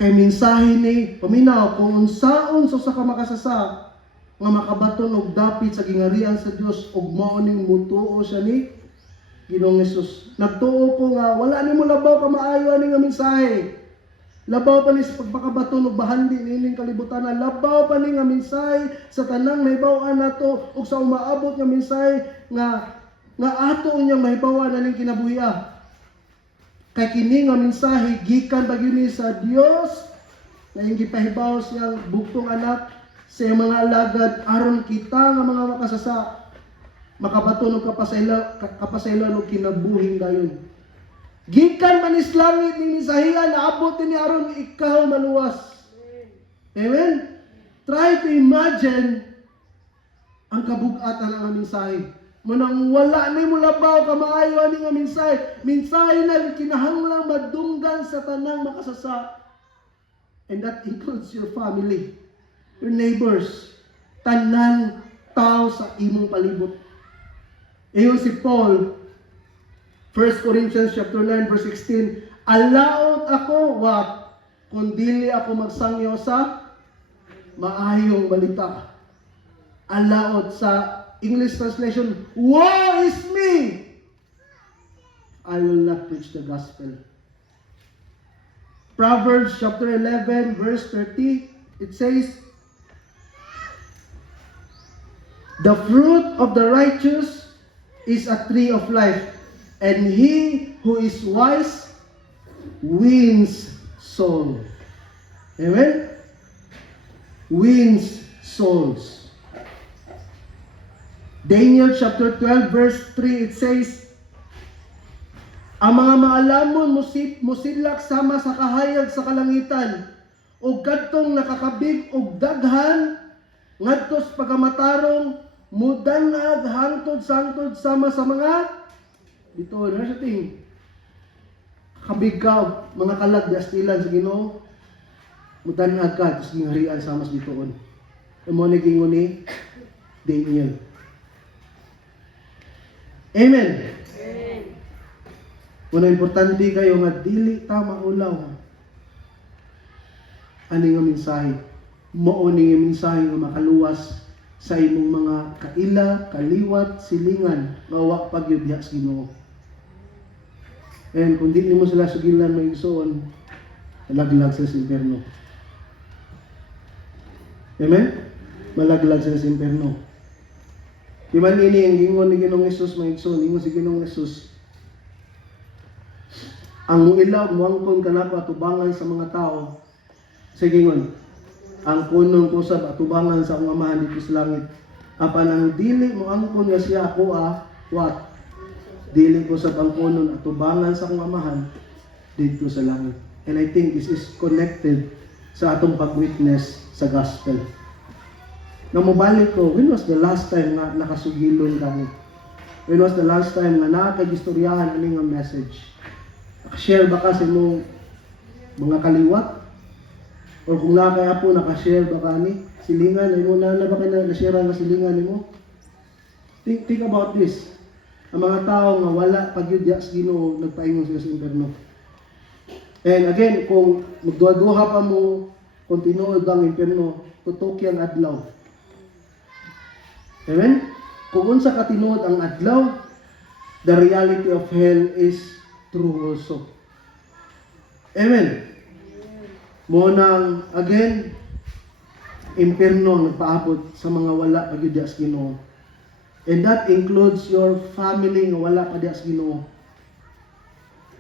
Kay mensahe ni paminaw kung unsaon sa ka makasasa nga makabaton og dapit sa gingarihan sa Dios ug mao ning mutuo siya ni Ginoong Hesus. Nagtuo ko nga wala nimo labaw ka maayo ani nga mensahe. Labaw pa ni sa pagpakabaton ug bahandi nining kalibutan, labaw pa ni nga mensahe sa tanang nahibaw-an nato ug sa umaabot nga mensahe nga ato unyang mahibaw-an aning kinabuhi. Kay kini nga mensahe gikan bagini sa Dios na ing gipahibaw siyang buktong anak sa mga alagad aron kita nga mga makasasa makabaton og kapasayloan og kinabuhing dayon. Gikan manis langit ning mensahian naabot ni aron ikaw maluwas. Amen. Try to imagine ang kabug-atan ng mensahe. Manang wala nimo labaw ka maayo ani nga mensahe. Mensahe na kinahanglang madunggan sa tanang makasasa. And that includes your family, your neighbors, tanan tao sa imong palibot. Ayon si Paul, 1 Corinthians chapter 9 verse 16, alaot ako what? Kung dili ako magsangyo sa maayong balita. Alaot sa English translation, woe is me! I will not preach the gospel. Proverbs chapter 11 verse 30, it says, the fruit of the righteous is a tree of life, and he who is wise wins soul. Amen? Wins souls. Daniel chapter 12 verse 3, it says, ang mga maalamon musilak sama sa kahayag sa kalangitan, o kadtong nakakabig og daghan, ngadtos pagamatarong, mudanag hangtod sangtod sama sa mga bituon. Ano sa ting? Kabig ka, mga kalag di astilan sa Ginoo, mudanag ka, tapos gingarian sama sa bituon. Amo ni gingon ni Daniel. Amen. Una importante kayo nga dili ta maulaw. Ani nga mensahe? Mao ni nga mensahe nga makaluwas sa imong mga kaila, kaliwat, silingan, mawa pagyud diha sa Ginoo. And kung di nimo sila sugilan may igsoon, malaglag sila sa impierno. Amen? Malaglag sila sa impierno. Di man ini ang gingon ni Ginoong Hesus may igsoon, ingon si Ginoong Hesus, ang ilaw muangkon kanako atubangan sa mga tao. Sige ngon, ang punong kusab atubangan sa akong amahan dito sa langit. Apan ang dili muangkon nga siya ako what? Dili ko sa pangkunon atubangan sa akong amahan dito sa langit. And I think this is connected sa atong pag-witness sa gospel. Na mobalik ko, when was the last time nga nakasugilon kami? When was the last time nga nakakag-istoryahan ani nga message? Nakashare ba ka sa mong mga kaliwat? O kung nakaya po, nakashare ba ka ni? Silingan, ay mo na ba kayo na-share ang silingan mo? Think about this. Ang mga tao nga wala pagyudya sa Ginoo, nagpaingon sila sa impierno. And again, kung magduha-duha pa mo, kung tinuod ang impierno, tutok yang adlaw. Amen? Kung unsa ka tinuod ang adlaw, the reality of hell is true also. Amen. Mo nang again impierno nagpaabot sa mga wala pagyud sa Ginoo. And that includes your family nga wala pa sa Ginoo.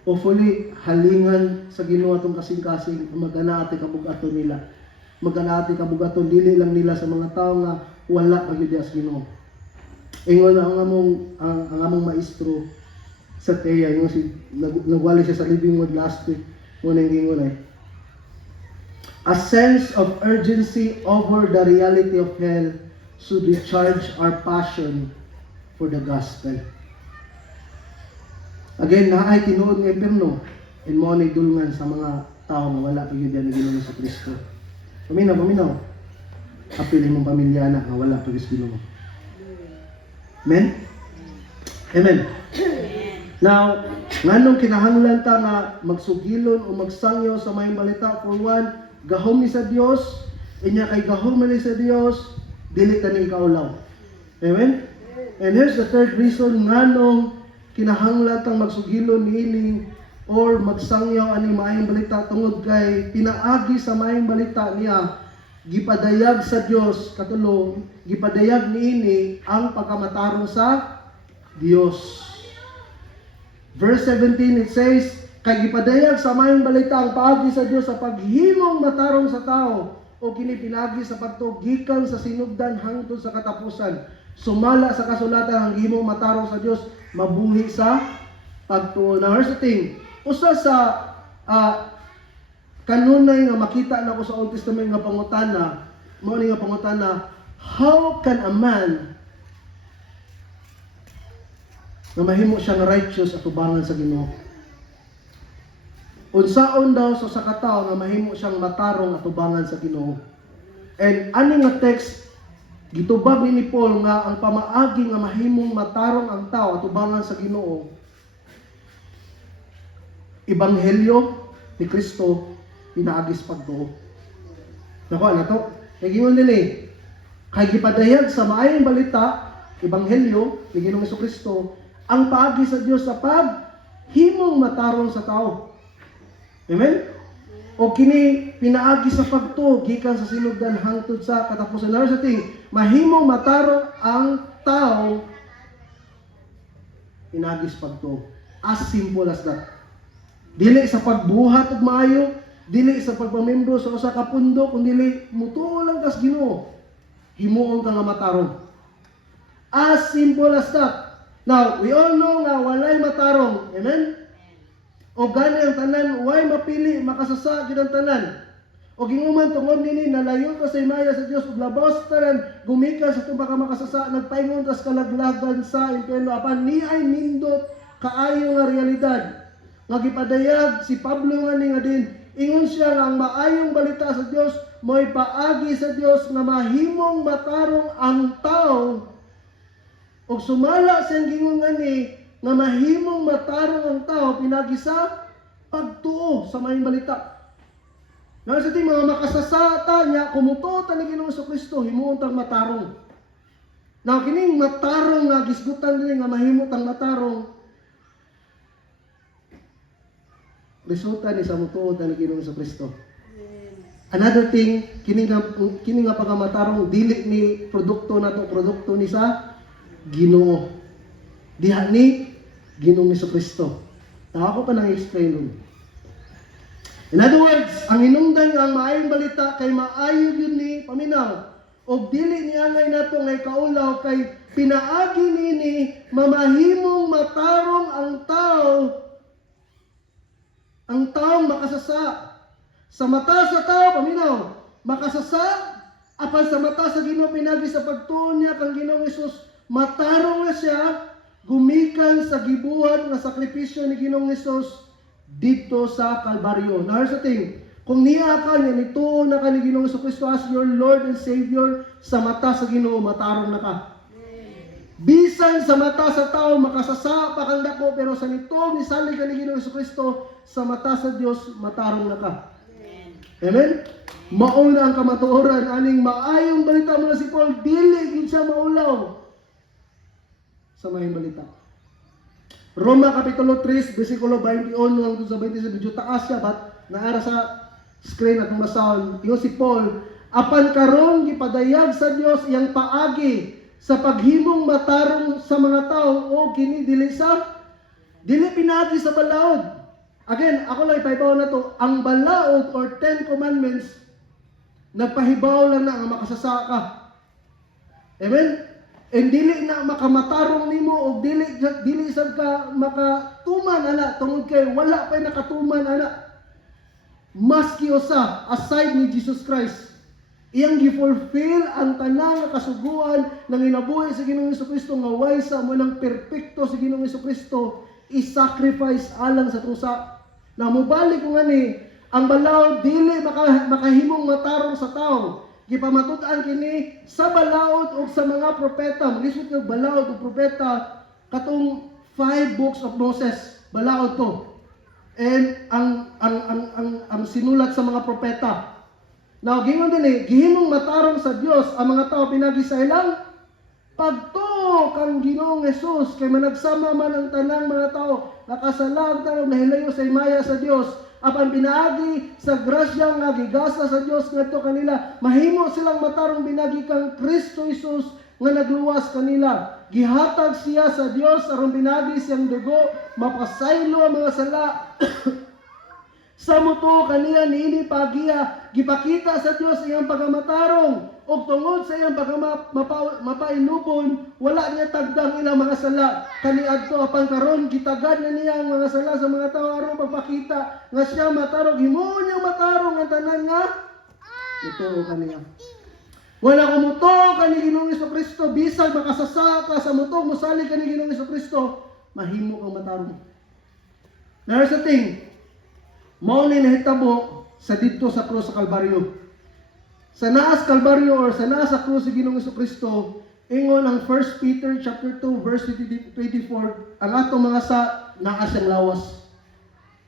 Hopefully halingan sa Ginoo atong kasing-kasing magana ati kabugaton nila. Magana ati kabugaton dili lang nila sa mga tawo nga wala pagyud sa Ginoo. Ingon ang among maestro sa Teya, yung nagwali siya sa Living Word last week, ngunang gingon ay, a sense of urgency over the reality of hell should recharge our passion for the gospel. Again, naay tinuod ng impierno, and mo ni dulngan sa mga tao nga wala pagyud ni Ginoo sa Kristo. Paminaw. Apilin mong pamilya na nga wala pagyud sa Ginoo. Amen? Amen. Now, nganong kinahanglan ta nga magsugilon o magsangyo sa mayong balita? For one, gahom ni sa Dios, inya kay gahom ni sa Dios, dili ta ning kaulaw. Amen? And here's the third reason nganong kinahanglan tang magsugilon niini or magsangyaw ani mayong balita tungod kay pinaagi sa mayong balita niya gipadayag sa Dios katulo, gipadayag niini ang pagkamatarong sa Dios. Verse 17, it says, kay gipadayag sa mayong balita ang paagi sa Dios sa paghimong matarong sa tao o kini pinagi sa pagtugikan sa sinugdan hangtod sa katapusan. Sumala sa kasulatan ang himong matarong sa Dios, mabuhi sa pagtuo. Now here's the thing, usa sa kanunay nga makita na ko sa Old Testament nga pangutana, mao ni nga pangutana, how can a man na mahimo siyang righteous at tubangan sa Ginoo? Unsaon daw sa katawo nga mahimo siyang matarong at tubangan sa Ginoo? And ani nga text gitubag ni Paul nga ang pamaagi nga mahimong matarong ang tao at tubangan sa Ginoo, ebanghelyo ni Kristo pinaagis pagtuo. Nako na to. Kay gingon dili, kay gipadayag sa maayong balita, ebanghelyo ni Ginoong Jesucristo, ang paagi sa Dios sa paghimong matarong sa tao. Amen? O kini pinaagi sa pagtuo gikan sa sinugdan hangtod sa katapusan. Lalo sa ting, mahimong matarong ang tao, pinagis pagtuo. As simple as that. Dili sa pagbuhat og maayo, dili sa pagpamembro sa usa ka pundo, kundi mutuo lang kas Ginoo. Himuon ka nga matarong. As simple as that. Now, we all know nga walay matarong. Amen? O gani ang tanan, way mapili, makasasa gid ang tanan. O ginguman tungod nini nalayo ka sa imaya sa Dios ug labaw sa tanan, gumikan sa tuba ka makasasa, nagpaingon tas kalaglagan sa impierno apan ni ay nindot kaayo nga realidad. Nga gipadayag si Pablo nga ni nga din, ingon siya nga ang maayong balita sa Dios mo'y paagi sa Dios nga mahimong matarong ang tao. O sumala sa gingon nga ni nga mahimong matarong ang tao pinagi sa pagtuo sa maayong balita. Nga sa ting mga makasasata niya, kumuto ta ni Ginoong Kristo, himuon tang matarong. Now kining matarong nga gisgutan dili nga mahimo tang matarong. Resulta ni sa mutuo ta ni Ginoong Kristo. Another thing, kini nga pagamatarong dili ni produkto nato, produkto ni sa Ginoo. Diha ni Ginoong Kristo. Tawa ko pa nang explain nun. In other words, ang hinungdan nga ang maayong balita kay maayo yun ni paminaw. O dili ni angay nato ngay kaulaw kay pinaagi nini mamahimong matarong ang taong makasasa. Sa mata sa tao, paminaw, makasasa, apan sa mata sa Ginoo pinagi sa pagtuon niya kang Ginoong Hesus, matarong na siya, gumikan sa gibuhat nga sakripisyo ni Ginoong Hesus dito sa Kalbaryo. Now here's the thing, kung niya ka niya, nituon na ka ni Ginoong Kristo as your Lord and Savior, sa mata sa Ginoo, matarong na ka. Bisan sa mata sa tao, makasasa pa kang dako, pero sa nito, nisalig ka ni Ginoong Kristo, sa mata sa Diyos, matarong na ka. Amen? Mauna ang kamatuoran, aning maayong balita mo na si Paul, dili gid siya maulaw sa maayong balita. Roma Kapitulo 3, versikulo 21 hanggang sa 27, medyo taas siya, but naara sa screen at masahon. Yung si Paul, apan karon gipadayag sa Dios iyang paagi sa paghimong matarong sa mga tao o kini dili pinaagi sa balaod. Again, ako lang ipahibaw na to, ang balaod or 10 commandments nagpahibaw lang na ang makasasaka. Amen? And dili na makamatarong nimo o dili sad ka makatuman ana tungod kay wala pay nakatuman ana. Maski usa aside ni Jesus Christ. Iyang gi-fulfill ang tanang nga kasuguan ng inabuhi sa Ginoong Kristo nga way sa mo nang perpekto sa Ginoong Kristo i-sacrifice alang sa tusa. Na mobalik ko ngani ang balaod dili makahimong matarong sa tao. Gipamatud-an kini sa balaod ug sa mga propeta. Lisod kag balaod ug propeta katong 5 books of Moses. Balaod to. And ang sinulat sa mga propeta. Now gingon dinhi, gihimong matarong sa Dios ang mga tao pinagi sa ilang pagtuo kang Ginoong Hesus kay managsama man ang tanang mga tao nakasalag tayo nahilayo sa imaya sa Dios. Apan pinaagi sa grasya nga gigasa sa Dios ngadto kanila, mahimo silang matarong binagi kang Kristo Jesus nga nagluwas kanila. Gihatag siya sa Dios aron binagi siyang dugo, mapasaylo ang mga sala. Sa muto kaniya niini pagiya, gipakita sa Dios iyang pagamatarong ug tungod sa iyang mapainubon, wala niya tagdang ilang mga sala. Kaniadto apan karon gitagad na niya ang mga sala sa mga tawo aron pagpakita nga siya matarong, himuon niyang matarong ang tanan nga mutuo kaniya. Wala kumuto kani Ginoong Kristo, bisag makasasa ka sa muto mosalig kani Ginoong Kristo, mahimo kang matarong. Now here's the thing, mao ni nahitabo sa didto sa krus sa Kalbaryo. Sa naas Kalbaryo or sa naas sa krus si Ginoong Kristo, ingon ang 1 Peter chapter 2 verse 24, ang atong mga sa naas siyang lawas.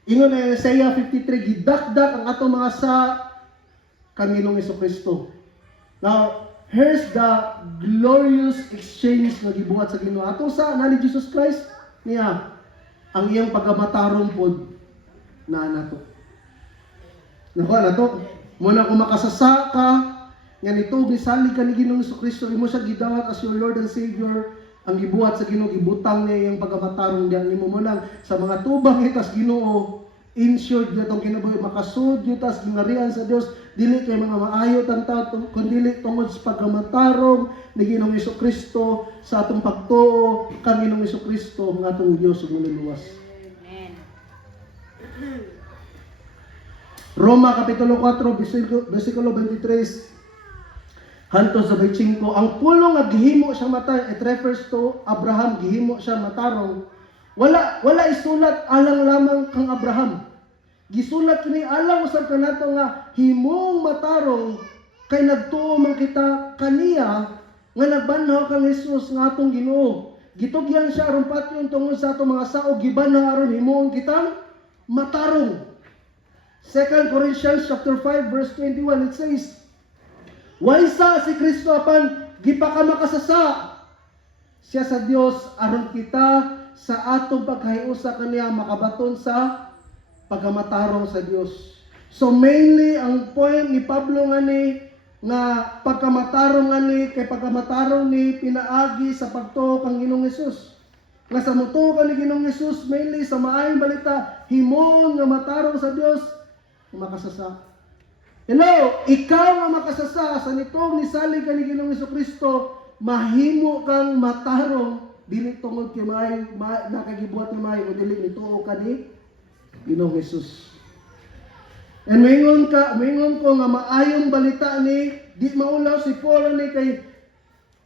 Ingon ang Isaiah 53, gidakdak ang atong mga sa kang Ginoong Kristo. Now, here's the glorious exchange na gibuhat sa Ginoo. Atong sa na ni Jesus Christ niya ang iyang pagamatarong pod na nato. Nakuha na to. Muna kung makasasaka, nga nito, bisalig ka ni Ginoong Kristo, imo siya gidawat as your Lord and Savior, ang gibuhat sa Ginoo, gibutang niya yung pagkamatarong diyan nimo mo lang sa mga tubang itas Ginoo, insured gyud atong kinabuhi, makasud gyud tas gingharian sa Dios, dili kay mga maayo tang tao kun dili tungod sa pagkamatarong ni Ginoong Hesukristo sa atong pagtuo kang Ginoong Hesukristo nga atong Dios ug manluluwas. Amen. Roma kapitulo 4 bersikulo 23 hantos sa 25, ang pulong nga gihimo siya matay, it refers to Abraham, gihimo siya matarong. Wala isulat alang lamang kang Abraham. Gisulat kini alang usab kanato nga himong matarong kay nagtuo man kita kaniya nga nagbanhaw kang Hesus nga atong Ginoo. Gitugyan siya aron patyon tungod sa atong mga saog, gibanhaw aron himuon kitang matarong. 2 Corinthians chapter 5 verse 21, it says, waysa si Kristo apan gipakamakasasa siya sa Dios aron kita sa atong pagkahiusa kaniya makabaton sa pagkamatarong sa Dios. So mainly ang point ni Pablo nga pagkamatarong kay pagkamatarong ni pinaagi sa pagtuo kang Ginoong Hesus. Nga sa mutuo kan ni Ginoong Hesus mainly sa maayong balita himong nga matarong sa Dios makasasa. Hello, ikaw nga makasasa sa nitong nisalig ka ni Ginoong Hesukristo, mahimo kang matarong dili tungod kay may nakagibuhat na may o dili nituo ka ni Ginoong Hesus. And mingon ko nga maayong balita ni di maulaw si Paul ni kay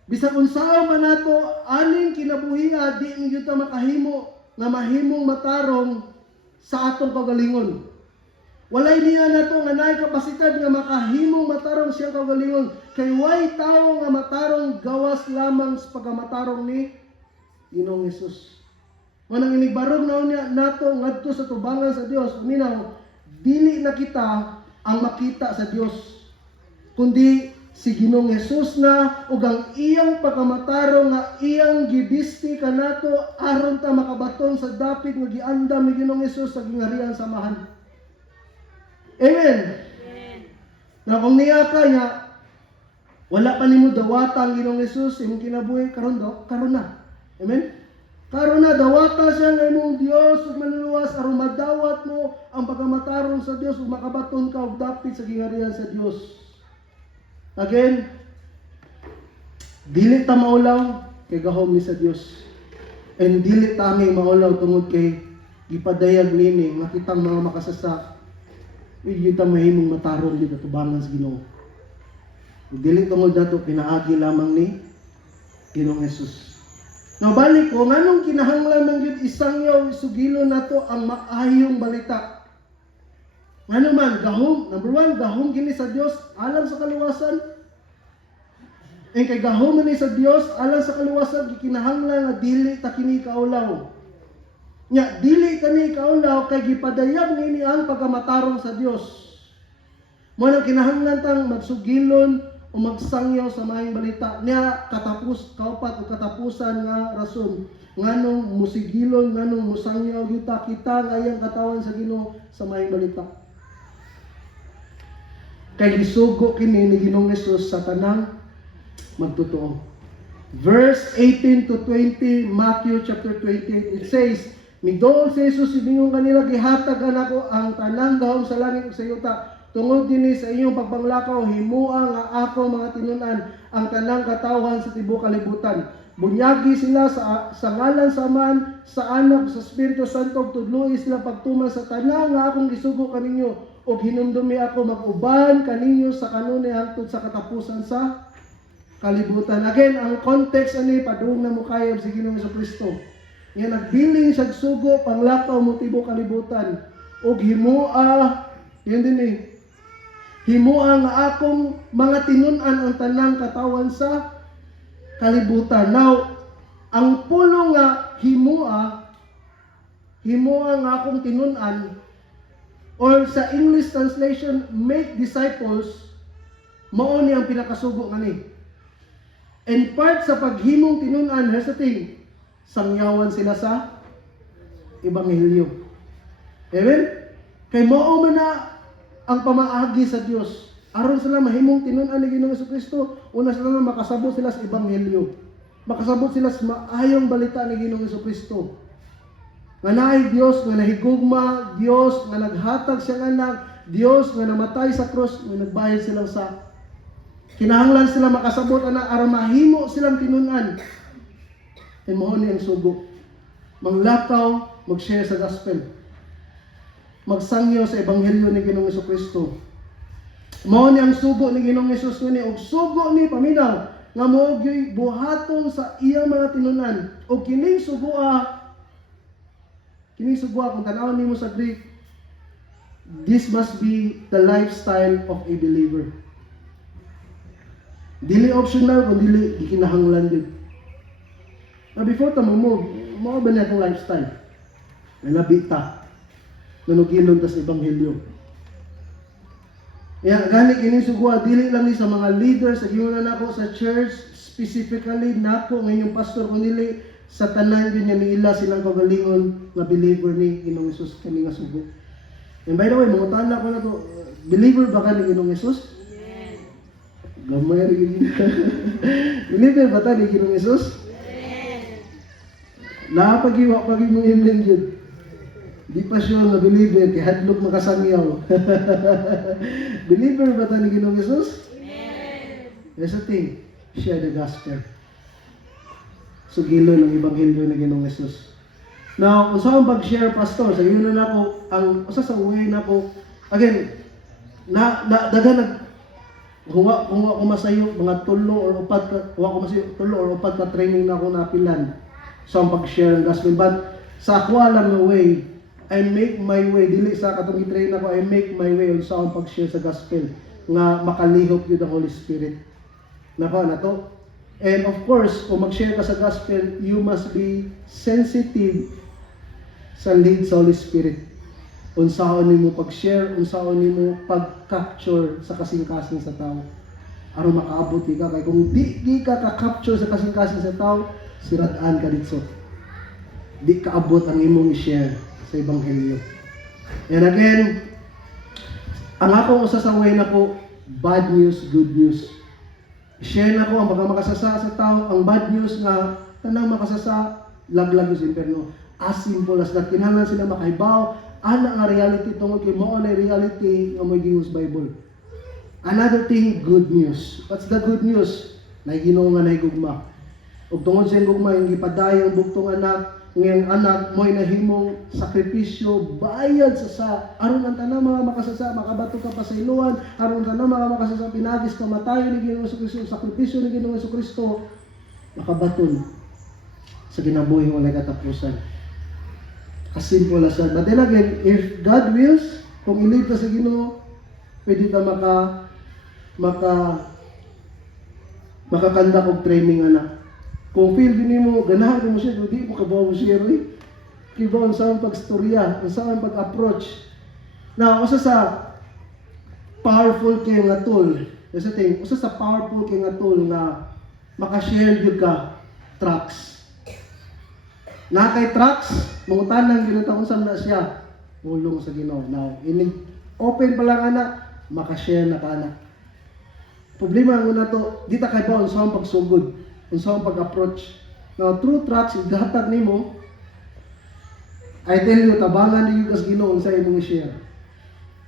bisag unsaon man nato aning kinabuhian di gyud ta makahimo nga mahimong matarong sa atong kagalingon. Walay niya nato nga naay kapasidad nga makahimong matarong siya kagalingon kay way tawo nga matarong gawas lamang sa pagamatarong ni Ginoong Hesus. Manang inibarog na niya nato ngadto sa tubangan sa Dios, minaw dili na kita ang makita sa Dios, kundi si Ginoong Hesus na ug ang iyang pagkamatarong nga iyang gibisti kanato aron ta makabaton sa dapit nga giandam ni Ginoong Hesus sa gingharian samahan. Amen. Amen. Na kung niya ka nga wala pa nimo dawata ang Ginoong Hesus imong kinabuhi karon na. Amen. Karon na dawata siya nga imong Dios ug manluluwas aron madawat mo ang pagkamatarong sa Dios ug makabaton ka og dapit sa gingharian sa Dios. Again, dili ta maulaw kay gahom ni sa Dios. And dili ta may maulaw tungod kay gipadayag nini nga kitang mga makasasa. Hindi ta mahimong matarong dito tubangan sa Ginoo. Dili tungod dato pinaagi lamang ni Ginoong Hesus. Now balik ko, nganong kinahanglan man yun isang yaw sugilo nato ang maayong balita. Ngano man, gahom, number 1, gahom gini sa Dios alang sa kaluwasan. And kay gahom ni sa Dios alang sa kaluwasan, gikinahanglan nga dili ta kini kaulaw. Nya dili kani kaulaw kay gipadayag nini ang pagkamatarong sa Dios. Mo nang kinahanglan tang magsugilon o magsangyaw sa maayong balita niya kaupat o katapusan nga rason nganong musigilon nganong musangyaw kita nga iyang katawan sa Ginoo sa maayong balita. Kay gisugo kini ni Ginoong Hesus sa tanang magtotoo. Verse 18 to 20, Matthew chapter 28, it says, migdoon si Jesus ibingon kanila, gihatag nako ang tanang gahom sa langit ug sa yuta. Tungod dinhi sa inyong pagpanglakaw, himua nga ako mga tinunan ang tanang katawhan sa tibuok kalibutan. Bunyagi sila sa ngalan sa Aman, sa Anak, sa Espiritu Santo, tudluy sila pagtuman sa tanang nga akong gisugo kaninyo, o hinumdumi ako mag-uban kaninyo sa kanunay hangtod sa katapusan sa kalibutan. Again, ang context ani padung na mukayab si Ginoong Hesukristo. Nga nagbiling sa sugo panglakaw mo tibuok kalibutan, o himua, yun din himua nga akong mga tinunan ang tanang katawan sa kalibutan. Now, ang pulo nga himua nga akong tinunan, or sa English translation, make disciples, mao ni ang pinakasugo nga ni. And part sa paghimong tinunan, here's the thing, sangyawan sila sa Ebanghelyo. Amen? Kay mao man na ang pamaagi sa Dios. Aron sila mahimong tinunan ni Ginoong Hesukristo, una sila na makasabot sila sa Ebanghelyo. Makasabot sila sa maayong balita ni Ginoong Hesukristo. Nga naay Dios nga nahigugma, Dios nga naghatag siyang anak, Dios nga namatay sa cross, nga nagbayad silang sa kinahanglan sila makasabot ana aron mahimo silang tinun-an. And mao ni ang sugo. Manglakaw, mag-share sa gospel. Magsangyo sa ebanghelyo ni Ginoong Jesucristo. Mao ni ang sugo ni Ginoong Hesus ni og sugo ni paminaw nga mao gyud buhaton sa iyang mga tinun-an. Og kining sugoa kung tan-awon nimo sa Greek, this must be the lifestyle of a believer. Dili optional kung dili gikinahanglan gyud. Na before ta mo ba niya itong lifestyle? Nalabita. Nanugilon ta sa ebanghelyo. Gani kini sugwa dili lang ni sa mga leaders sa giuna nako sa church, specifically nako ngayong pastor kundi sa tanan yun niya niila silang kagalingon nga believer ni Ginoong Hesus kani nga sugo. And by the way, mga tanda ko na to, believer ba ka ni Ginoong Hesus? Yes. Gamay rin. Believer ba ta ni Ginoong Hesus? Yes. Nakapag-iwa mong imling yun. Di pa siya nga believer, kaya hadlok makasangyaw. Believer ba ta ni Ginoong Hesus? Yes. That's the thing, share the gospel. Sugilo ng ebanghelyo ni Ginoong Hesus. Now, kung saan pag-share, pastor, sa yun na ako, ang usa sa way na ako, again, huwa ko masayo, mga tulo or upat ka training na ako napilan sa pag-share ng gospel. But sa ako lang na way, I make my way, dili sa katong i-train ako, I make my way on sa pag-share sa gospel, nga makalihok yun ang Holy Spirit. Nako na to. And of course, kung mag-share ka sa gospel, you must be sensitive sa lead sa Holy Spirit. Unsaon nimo pag-share, unsaon nimo pag-capture sa kasing-kasing sa tao. Aron makaabot ka kay kung di ka ka-capture sa kasing-kasing sa tao, sirad-an ka dito. Di ka abot ang imong i-share sa ebanghelyo. And again, ang ako usa sa way nako, bad news, good news. Share na ko ang makasasa sa tao, ang bad news nga tanang makasasa, laglag sa imperno. As simple as that, kinahanglan sila makahibaw, ana nga reality tungod kay mao na reality nga may gius Bible. Another thing, good news. What's the good news? Ginoo nga nahigugma. Ug tungod sa gugma, yung ipadayang buktong anak, ngayong anak mo'y nahimong sakripisyo, bayad sa aron ang tanang mga makasasa, makabato ka pa sa iluwan, aron ang tanang mga makasasa, pinagis ka matayo ni Ginoong Jesucristo, sakripisyo ni Ginoong Jesucristo, makabaton sa ginabuhi walay katapusan. Kasimple as that. But then again, if God wills, kung ilib ta sa Ginoo, pwede ta makakanda og training anak. Kung feel din mo, ganahan mo siya, di mo kabaw siya rin. Kibaw saan pag-storya, saan pag-approach. Now, usa sa powerful kayo nga tool, usa sa powerful kayo nga tool nga makashare yun ka, tracks. Na kay tracks, mangutan lang ginutang saan na siya, mulong sa Ginoo. Now, open pa lang anak, makashare na ka anak. Problema nga na to, di ta kay ba saan pagsugod. Unsang pag-approach. Now, through tracks, idahatag nimo, I tell you, tabangan niyo kas Ginoo sa imong i-share.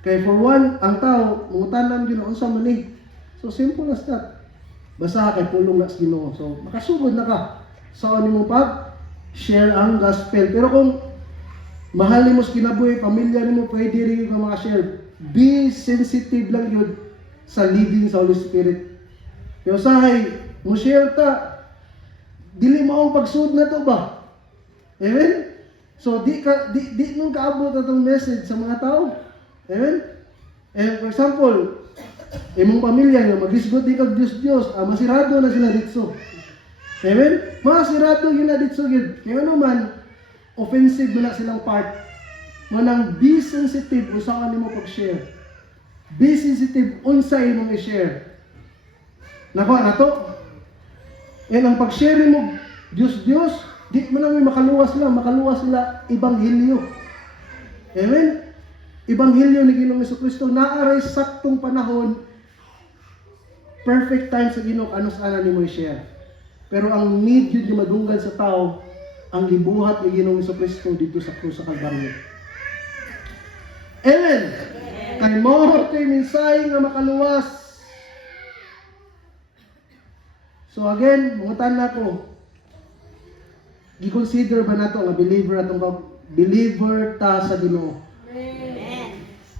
Kaya for one, ang tao, mungutanan Ginoo unsa man ni. So simple as that. Basta kay pulong na sa Ginoo. So makasugod na ka. Saan nimo pag-share ang gospel. Pero kung mahal nimo sa kinabuhi, pamilya nimo, pwede rin ka maka-share. Be sensitive lang yun sa leading sa Holy Spirit. Kaya usahay, mo share ta, dili mo ang pagsud na to ba? Amen? So di nung kaabot atong message sa mga tao. Amen? And for example, imong pamilya nga magisgot di kag Dios, masirado na sila dito. Amen? Masirado yun na dito gid. Kaya naman offensive na silang part. Manang be sensitive usaon nimo pag-share. Be sensitive unsa imong i-share. Nako nato. And ang pag-share mo, Diyos, di mo namin makaluwas sila, ebanghelyo. Amen? Ebanghelyo ni Ginoong Jesucristo, naaray saktong panahon, perfect time sa Ginoo, ano sana ni mo i-share. Pero ang need yun yung madunggan sa tao, ang gibuhat ni Ginoong Jesucristo dito sa krus sa Kalbaryo. Amen. Kay mo kay mensahe nga makaluwas. So again, mungutan na ko. I-consider ba nato nga believer ta sa Ginoo?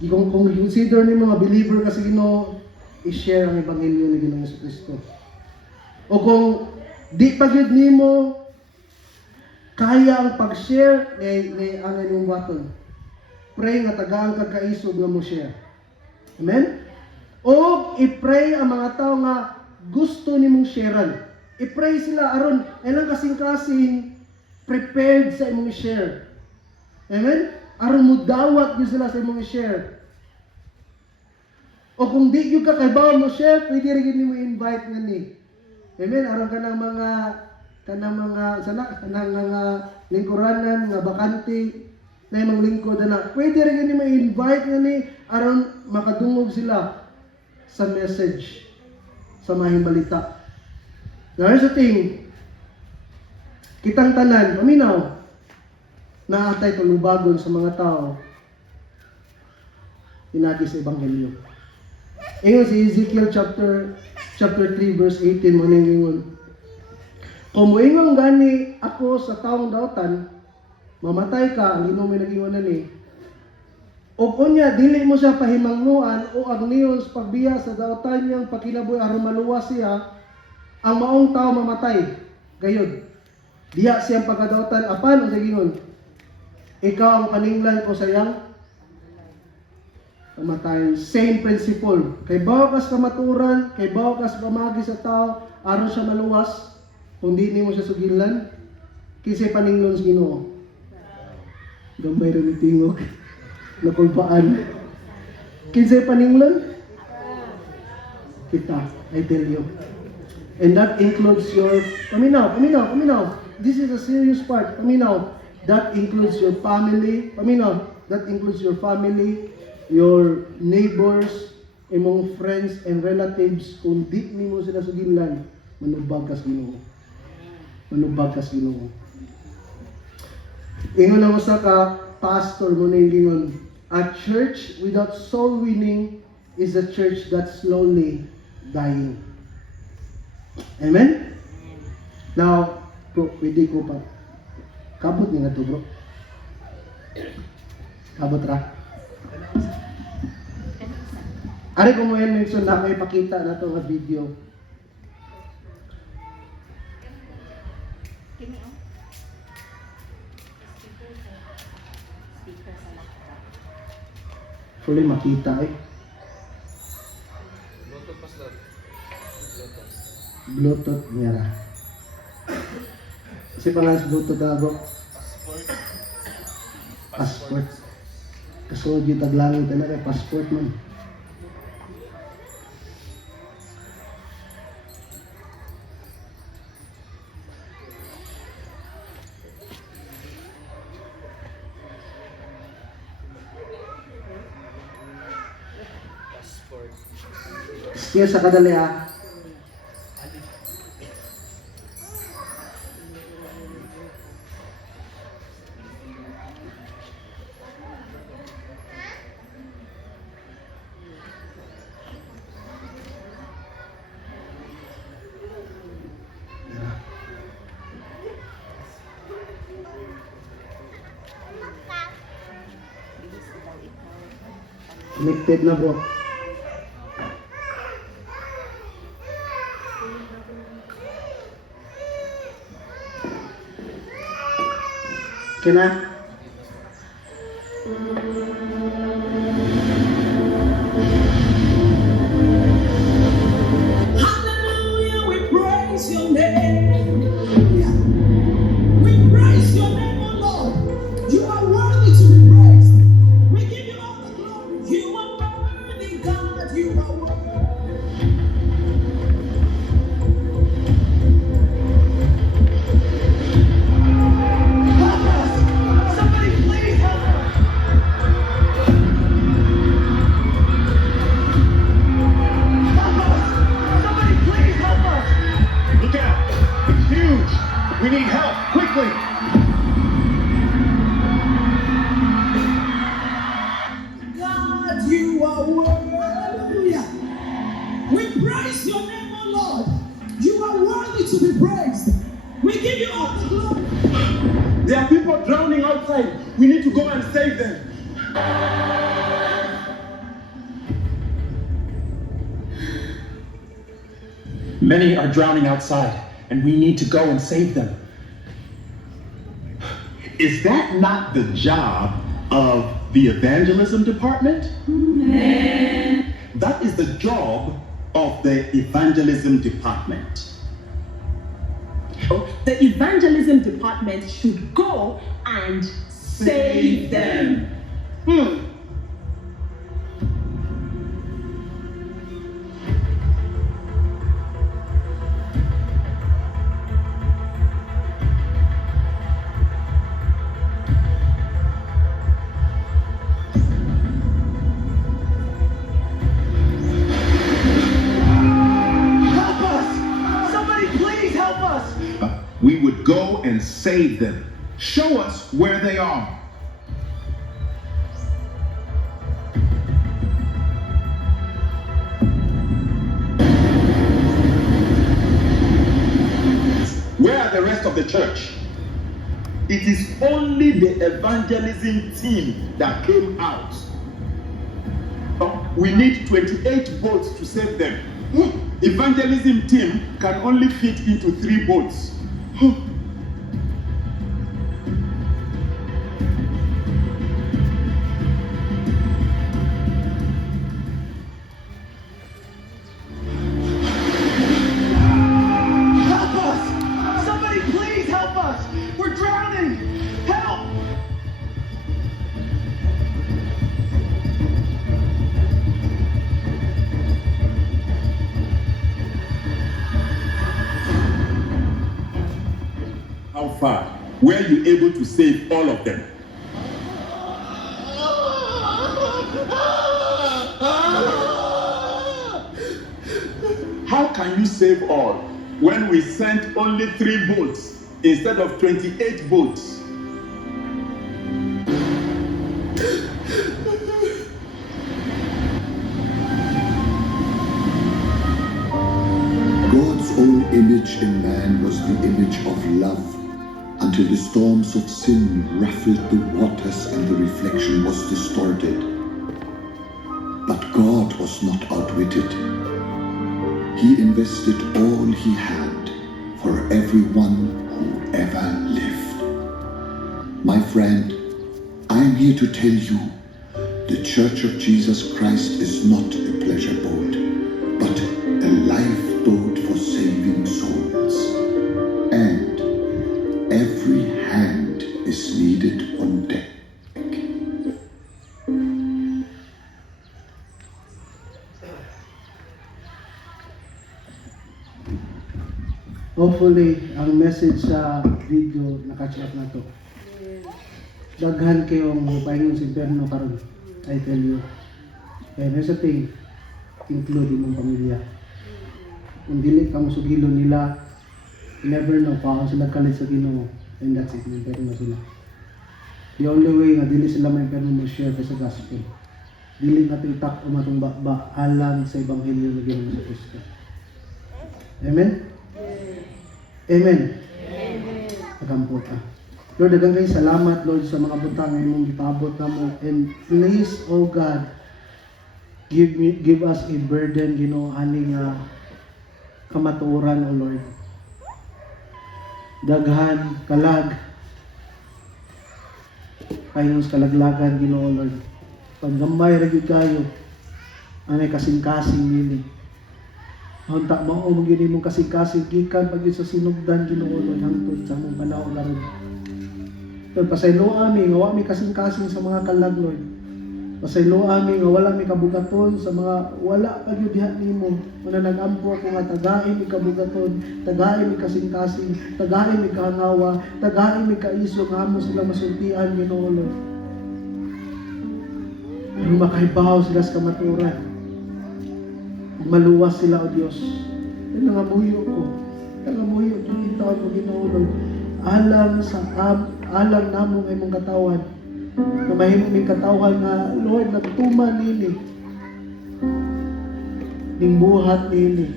Kung i-consider nimo nga believer ka sa Ginoo, i-share ang ebanghelyo ni Ginoong Jesucristo. O kung di pa gyud nimo kaya ang pag-share ngay ang imong button. Pray nga tagaan kag kaisog nga mo share. Amen? O i-pray ang mga tao nga gusto nimong sharean. I-pray sila aron ilang kasing-kasing prepared sa imong share. Amen? Aron mo dawat gyud sila sa imong share. O kung di gyud ka kay bawo mo share, pwede rin gyud nimo invite ngani. Amen? Aron kanang mga lingkuranan nga bakante na imong lingkod na pwede rin gyud nimo invite ngani aron makadungog sila sa message sa mahing balita. Now here's the thing. Kitang tanan, paminaw, naatay tulubagon sa mga tao pinagi sa Ebanghelyo. Ingon si Ezekiel chapter 3 verse 18 mo ningon. Kung moingon gani ako sa taong dautan, mamatay ka, ang Ginoo may nagingon ni. O kunya dili mo siya pahimangnuan o agniyon sa pagbiya sa dautan niyang pakinabuhi aron maluwas siya, ang maong tao mamatay. Gayud. Diha siyang pagkadautan apan ang gingon. Ikaw ang paninglan ko sayang mamatay. Same principle. Kay bawo kas kamaturan, kay bawo kas pamagi sa tao aron siya maluwas, kung di nimo siya sugilan, kisay paninglon sa Ginoo. Gambay ra ni tingog. Nakulpaan. Kinsay paninglon? Kita, I tell you. And that includes your, paminaw. This is a serious part. Paminaw. That includes your family. Paminaw. That includes your family, your neighbors, imong friends and relatives. Kung di nimo sila sugilan, manubag kas Ginoo. Ingon lang usa ka pastor mo na ingon, a church without soul winning is a church that's slowly dying. Amen? Now, bro, pwede ko pa. Kabot niya na to, bro. Kabot ra. Ari ko mo yan mention na may pakita na to nga video. Fully makita eh. Bluetooth niya ra. Kasi pala sa Bluetooth na bro. Passport. Kaso yung taglangit na kay passport man. Siya sa kadali ah. Connected na bro. Kena? Hallelujah, we praise your name. We praise your name, O Lord. You are worthy to be praised. We give you all the glory. You are worthy, God. You are worthy. Help us. Somebody please help us. Help us. Somebody please help us. Look out! It's huge! We need help, quickly! outside. We need to go and save them. Many are drowning outside, and we need to go and save them. Is that not the job of the evangelism department? That is the job of the evangelism department. The evangelism department should go and save them. Help us! Somebody please help us! We would go and save them. Show us where they are. Where are the rest of the church? It is only the evangelism team that came out. We need 28 boats to save them. Evangelism team can only fit into 3 boats. Help us! Somebody please help us! We're drowning! Help! How far? Were you able to save all of them? How can you save all when we sent only 3 boats instead of 28 boats? God's own image in man was the image of love, until the storms of sin ruffled the waters and the reflection was distorted. But God was not outwitted. He invested all he had for everyone who ever lived. My friend, I am here to tell you, the Church of Jesus Christ is not a pleasure boat, but a lifeboat for saving souls. And every hand is needed on deck. Hopefully, ang message sa video na-catch up na to. Daghan kayong paingon sa impyerno karon. I tell you. And here's the thing, include mong pamilya. Kung dili ka musugilon nila, you never know kung sila kalit sa Ginoo. And that's it, impyerno sila. The only way nga dili sila may impyerno mo share sa gospel. Dili natin tak umatong ba alang sa ebanghelyo ng Ginoo sa Kristo. Amen? Amen. Pagampot ka. Lord, daghang kay salamat, Lord, sa mga butang nga imong gipabot namo. And please, oh God, give us a burden, Ginoo, ani nga kamatuoran, oh Lord. Daghan, kalag, kayo sa kalaglagan, Ginoo, Lord. Paggamay ra gyud kayo, anay kasing-kasing nini. Honta mao mo gyud imong kasing-kasing gikan pag sa sinugdan, Ginoo, Lord, hangtod sa among panahon karon. Lord, pasayloa mi nga wa mi kasing-kasing sa mga kalag, Lord. Pasayloa mi nga wala mi kabugaton sa mga wala pa gyud diha nimo. Una nagampo ako nga tagain mi kabugaton, tagain mi kasing-kasing, tagain mi kahangawa, tagain mi kaiso nga amo sila masultian, Ginoo, Lord. Pero makahibaw sila sa kamaturan. Maluwas sila, O Diyos. Nangamuyo ko. Nangamuyo ko kita ko, Ginoo, Lord. Alang namong imong katawan. Na mahimong may katawan nga, Lord, nagtuman nini. Ning buhat nini.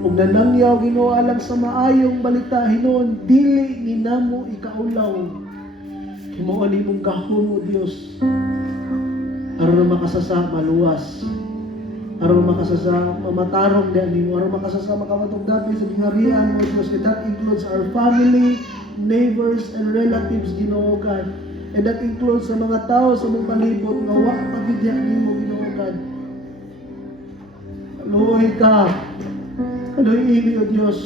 Ug nanangyaw, Ginoo, alang sa maayong balita hinuon, dili ni namo ikaulaw. Himuon imong gahom o Dios. Aron makasasa maluwas. Aron makasasa mamatarong diyan nimo, aron makasasa makawatog dapi sa gingarian mo Dios. And that includes our family, neighbors, and relatives, Ginoo God. And that includes sa mga tao sa mong palibot nga wa pagidya nimo, Ginoo God. Aloy ka. Aloy imi o Dios.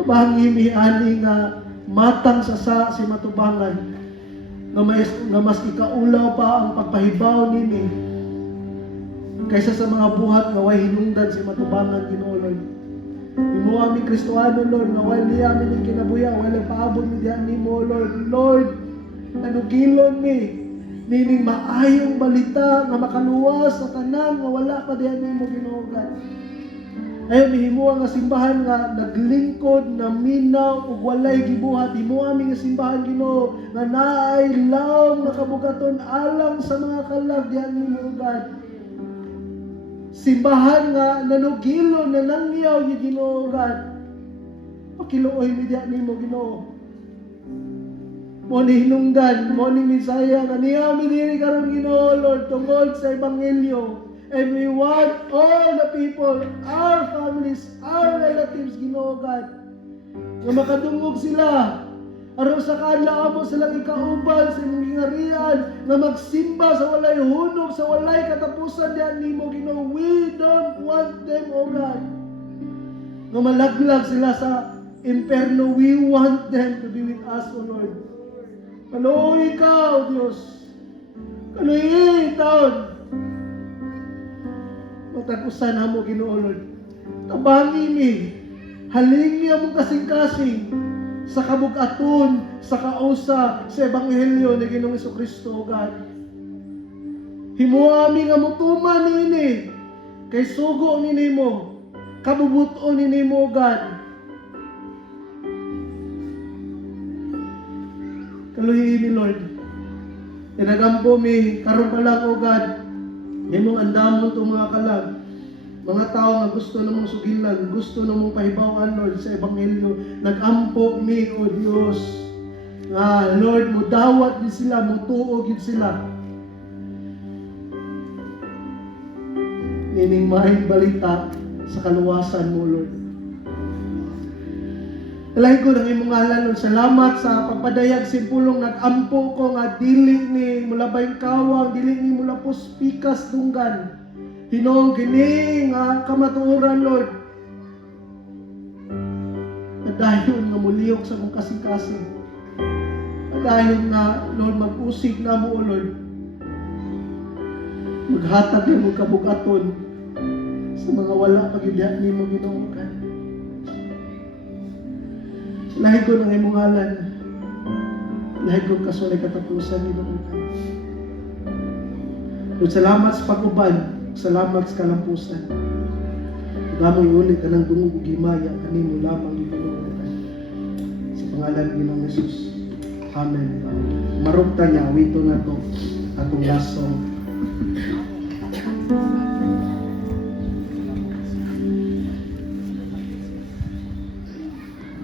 Abang imi ani nga matang sa si matubangan. Nga mas ikaulaw pa ang pagpahibaw nini kaysa sa mga buhat nga way hinungdan si matubangan, Ginoo Lord. Imo aming Kristohano Lord, nga way niya aming kinabuya, way paabot mi diyan nimo Lord. Lord, nanugilon mi nining maayong balita nga makaluwas sa tanan nga wala pa diyan nimo, Ginoo God. Ayon himo nga simbahan nga naglingkod na minaw ug walay gibuhat. Himo aming simbahan, Ginoo, nga naay laom nga kabugaton alang sa mga kalag diyan nimo God. Simbahan nga nanugilo na nangyaw ni Ginoo God. Pakiluoy mi diyan nimo, Ginoo. Mo ni hinungdan, mo ni misaya nga niya mi diri karon, Ginoo Lord, tungod sa ebanghelyo. And we want all the people, our families, our relatives, Ginoo God, nga makadungog sila aron sa kanla amo silang ikaubal sa imong gingarian, nga magsimba sa walay hunong, sa walay katapusan diyan nimo, Ginoo. We don't want them, O God, nga malaglag sila sa imperno. We want them to be with us, O Lord. Kaloy ka, O Diyos. Kaloy taon. Matakusan na mo, Ginoo Lord. Tabangi mi, halingi among kasing-kasing sa kabugaton, sa kausa, sa ebanghelyo ni Ginoong Jesucristo, God. Himuami nga mutuman nini, kay sugo nini mo, kabubuton nini mo, God. Kaluhi mi, Lord. Tinagampo mi, karon pa lang, O God, himong andamon itong mga kalag, mga tao nga gusto namang sugilan, gusto namang pahibawan, Lord, sa ebanghelyo. Nagampo mi, O Diyos, nga Lord, mudawat din sila, mutuog din sila. Nining maayong balita sa kaluwasan mo, Lord. Alahin ko ng imong ngalan, Lord. Salamat sa pagpadayag simpulong nagampo ko nga dili ni mula bayang kawang, dili ni mula puspikas dunggan. Hinong kini nga kamatuoran, Lord. Nadayon nga muliyok sa mong kasing-kasing. Nadayon nga, Lord, mag-usig na mo, Lord. Maghatag na mo kabugaton sa mga wala pag-ibiyat ni mo, Ginoo ka. Lahig ko ng imong ngalan. Lahig ko kasulay katapusan ni Ginoo ka. Lord, salamat sa pag-uban. Salamat sa kalampusan. Lamang iulit ka ng dungog ug himaya kanimo lamang Ginoo ka. Sa pangalan ni Ginoong Hesus. Amen. Marugta niya, wito na to atong last song.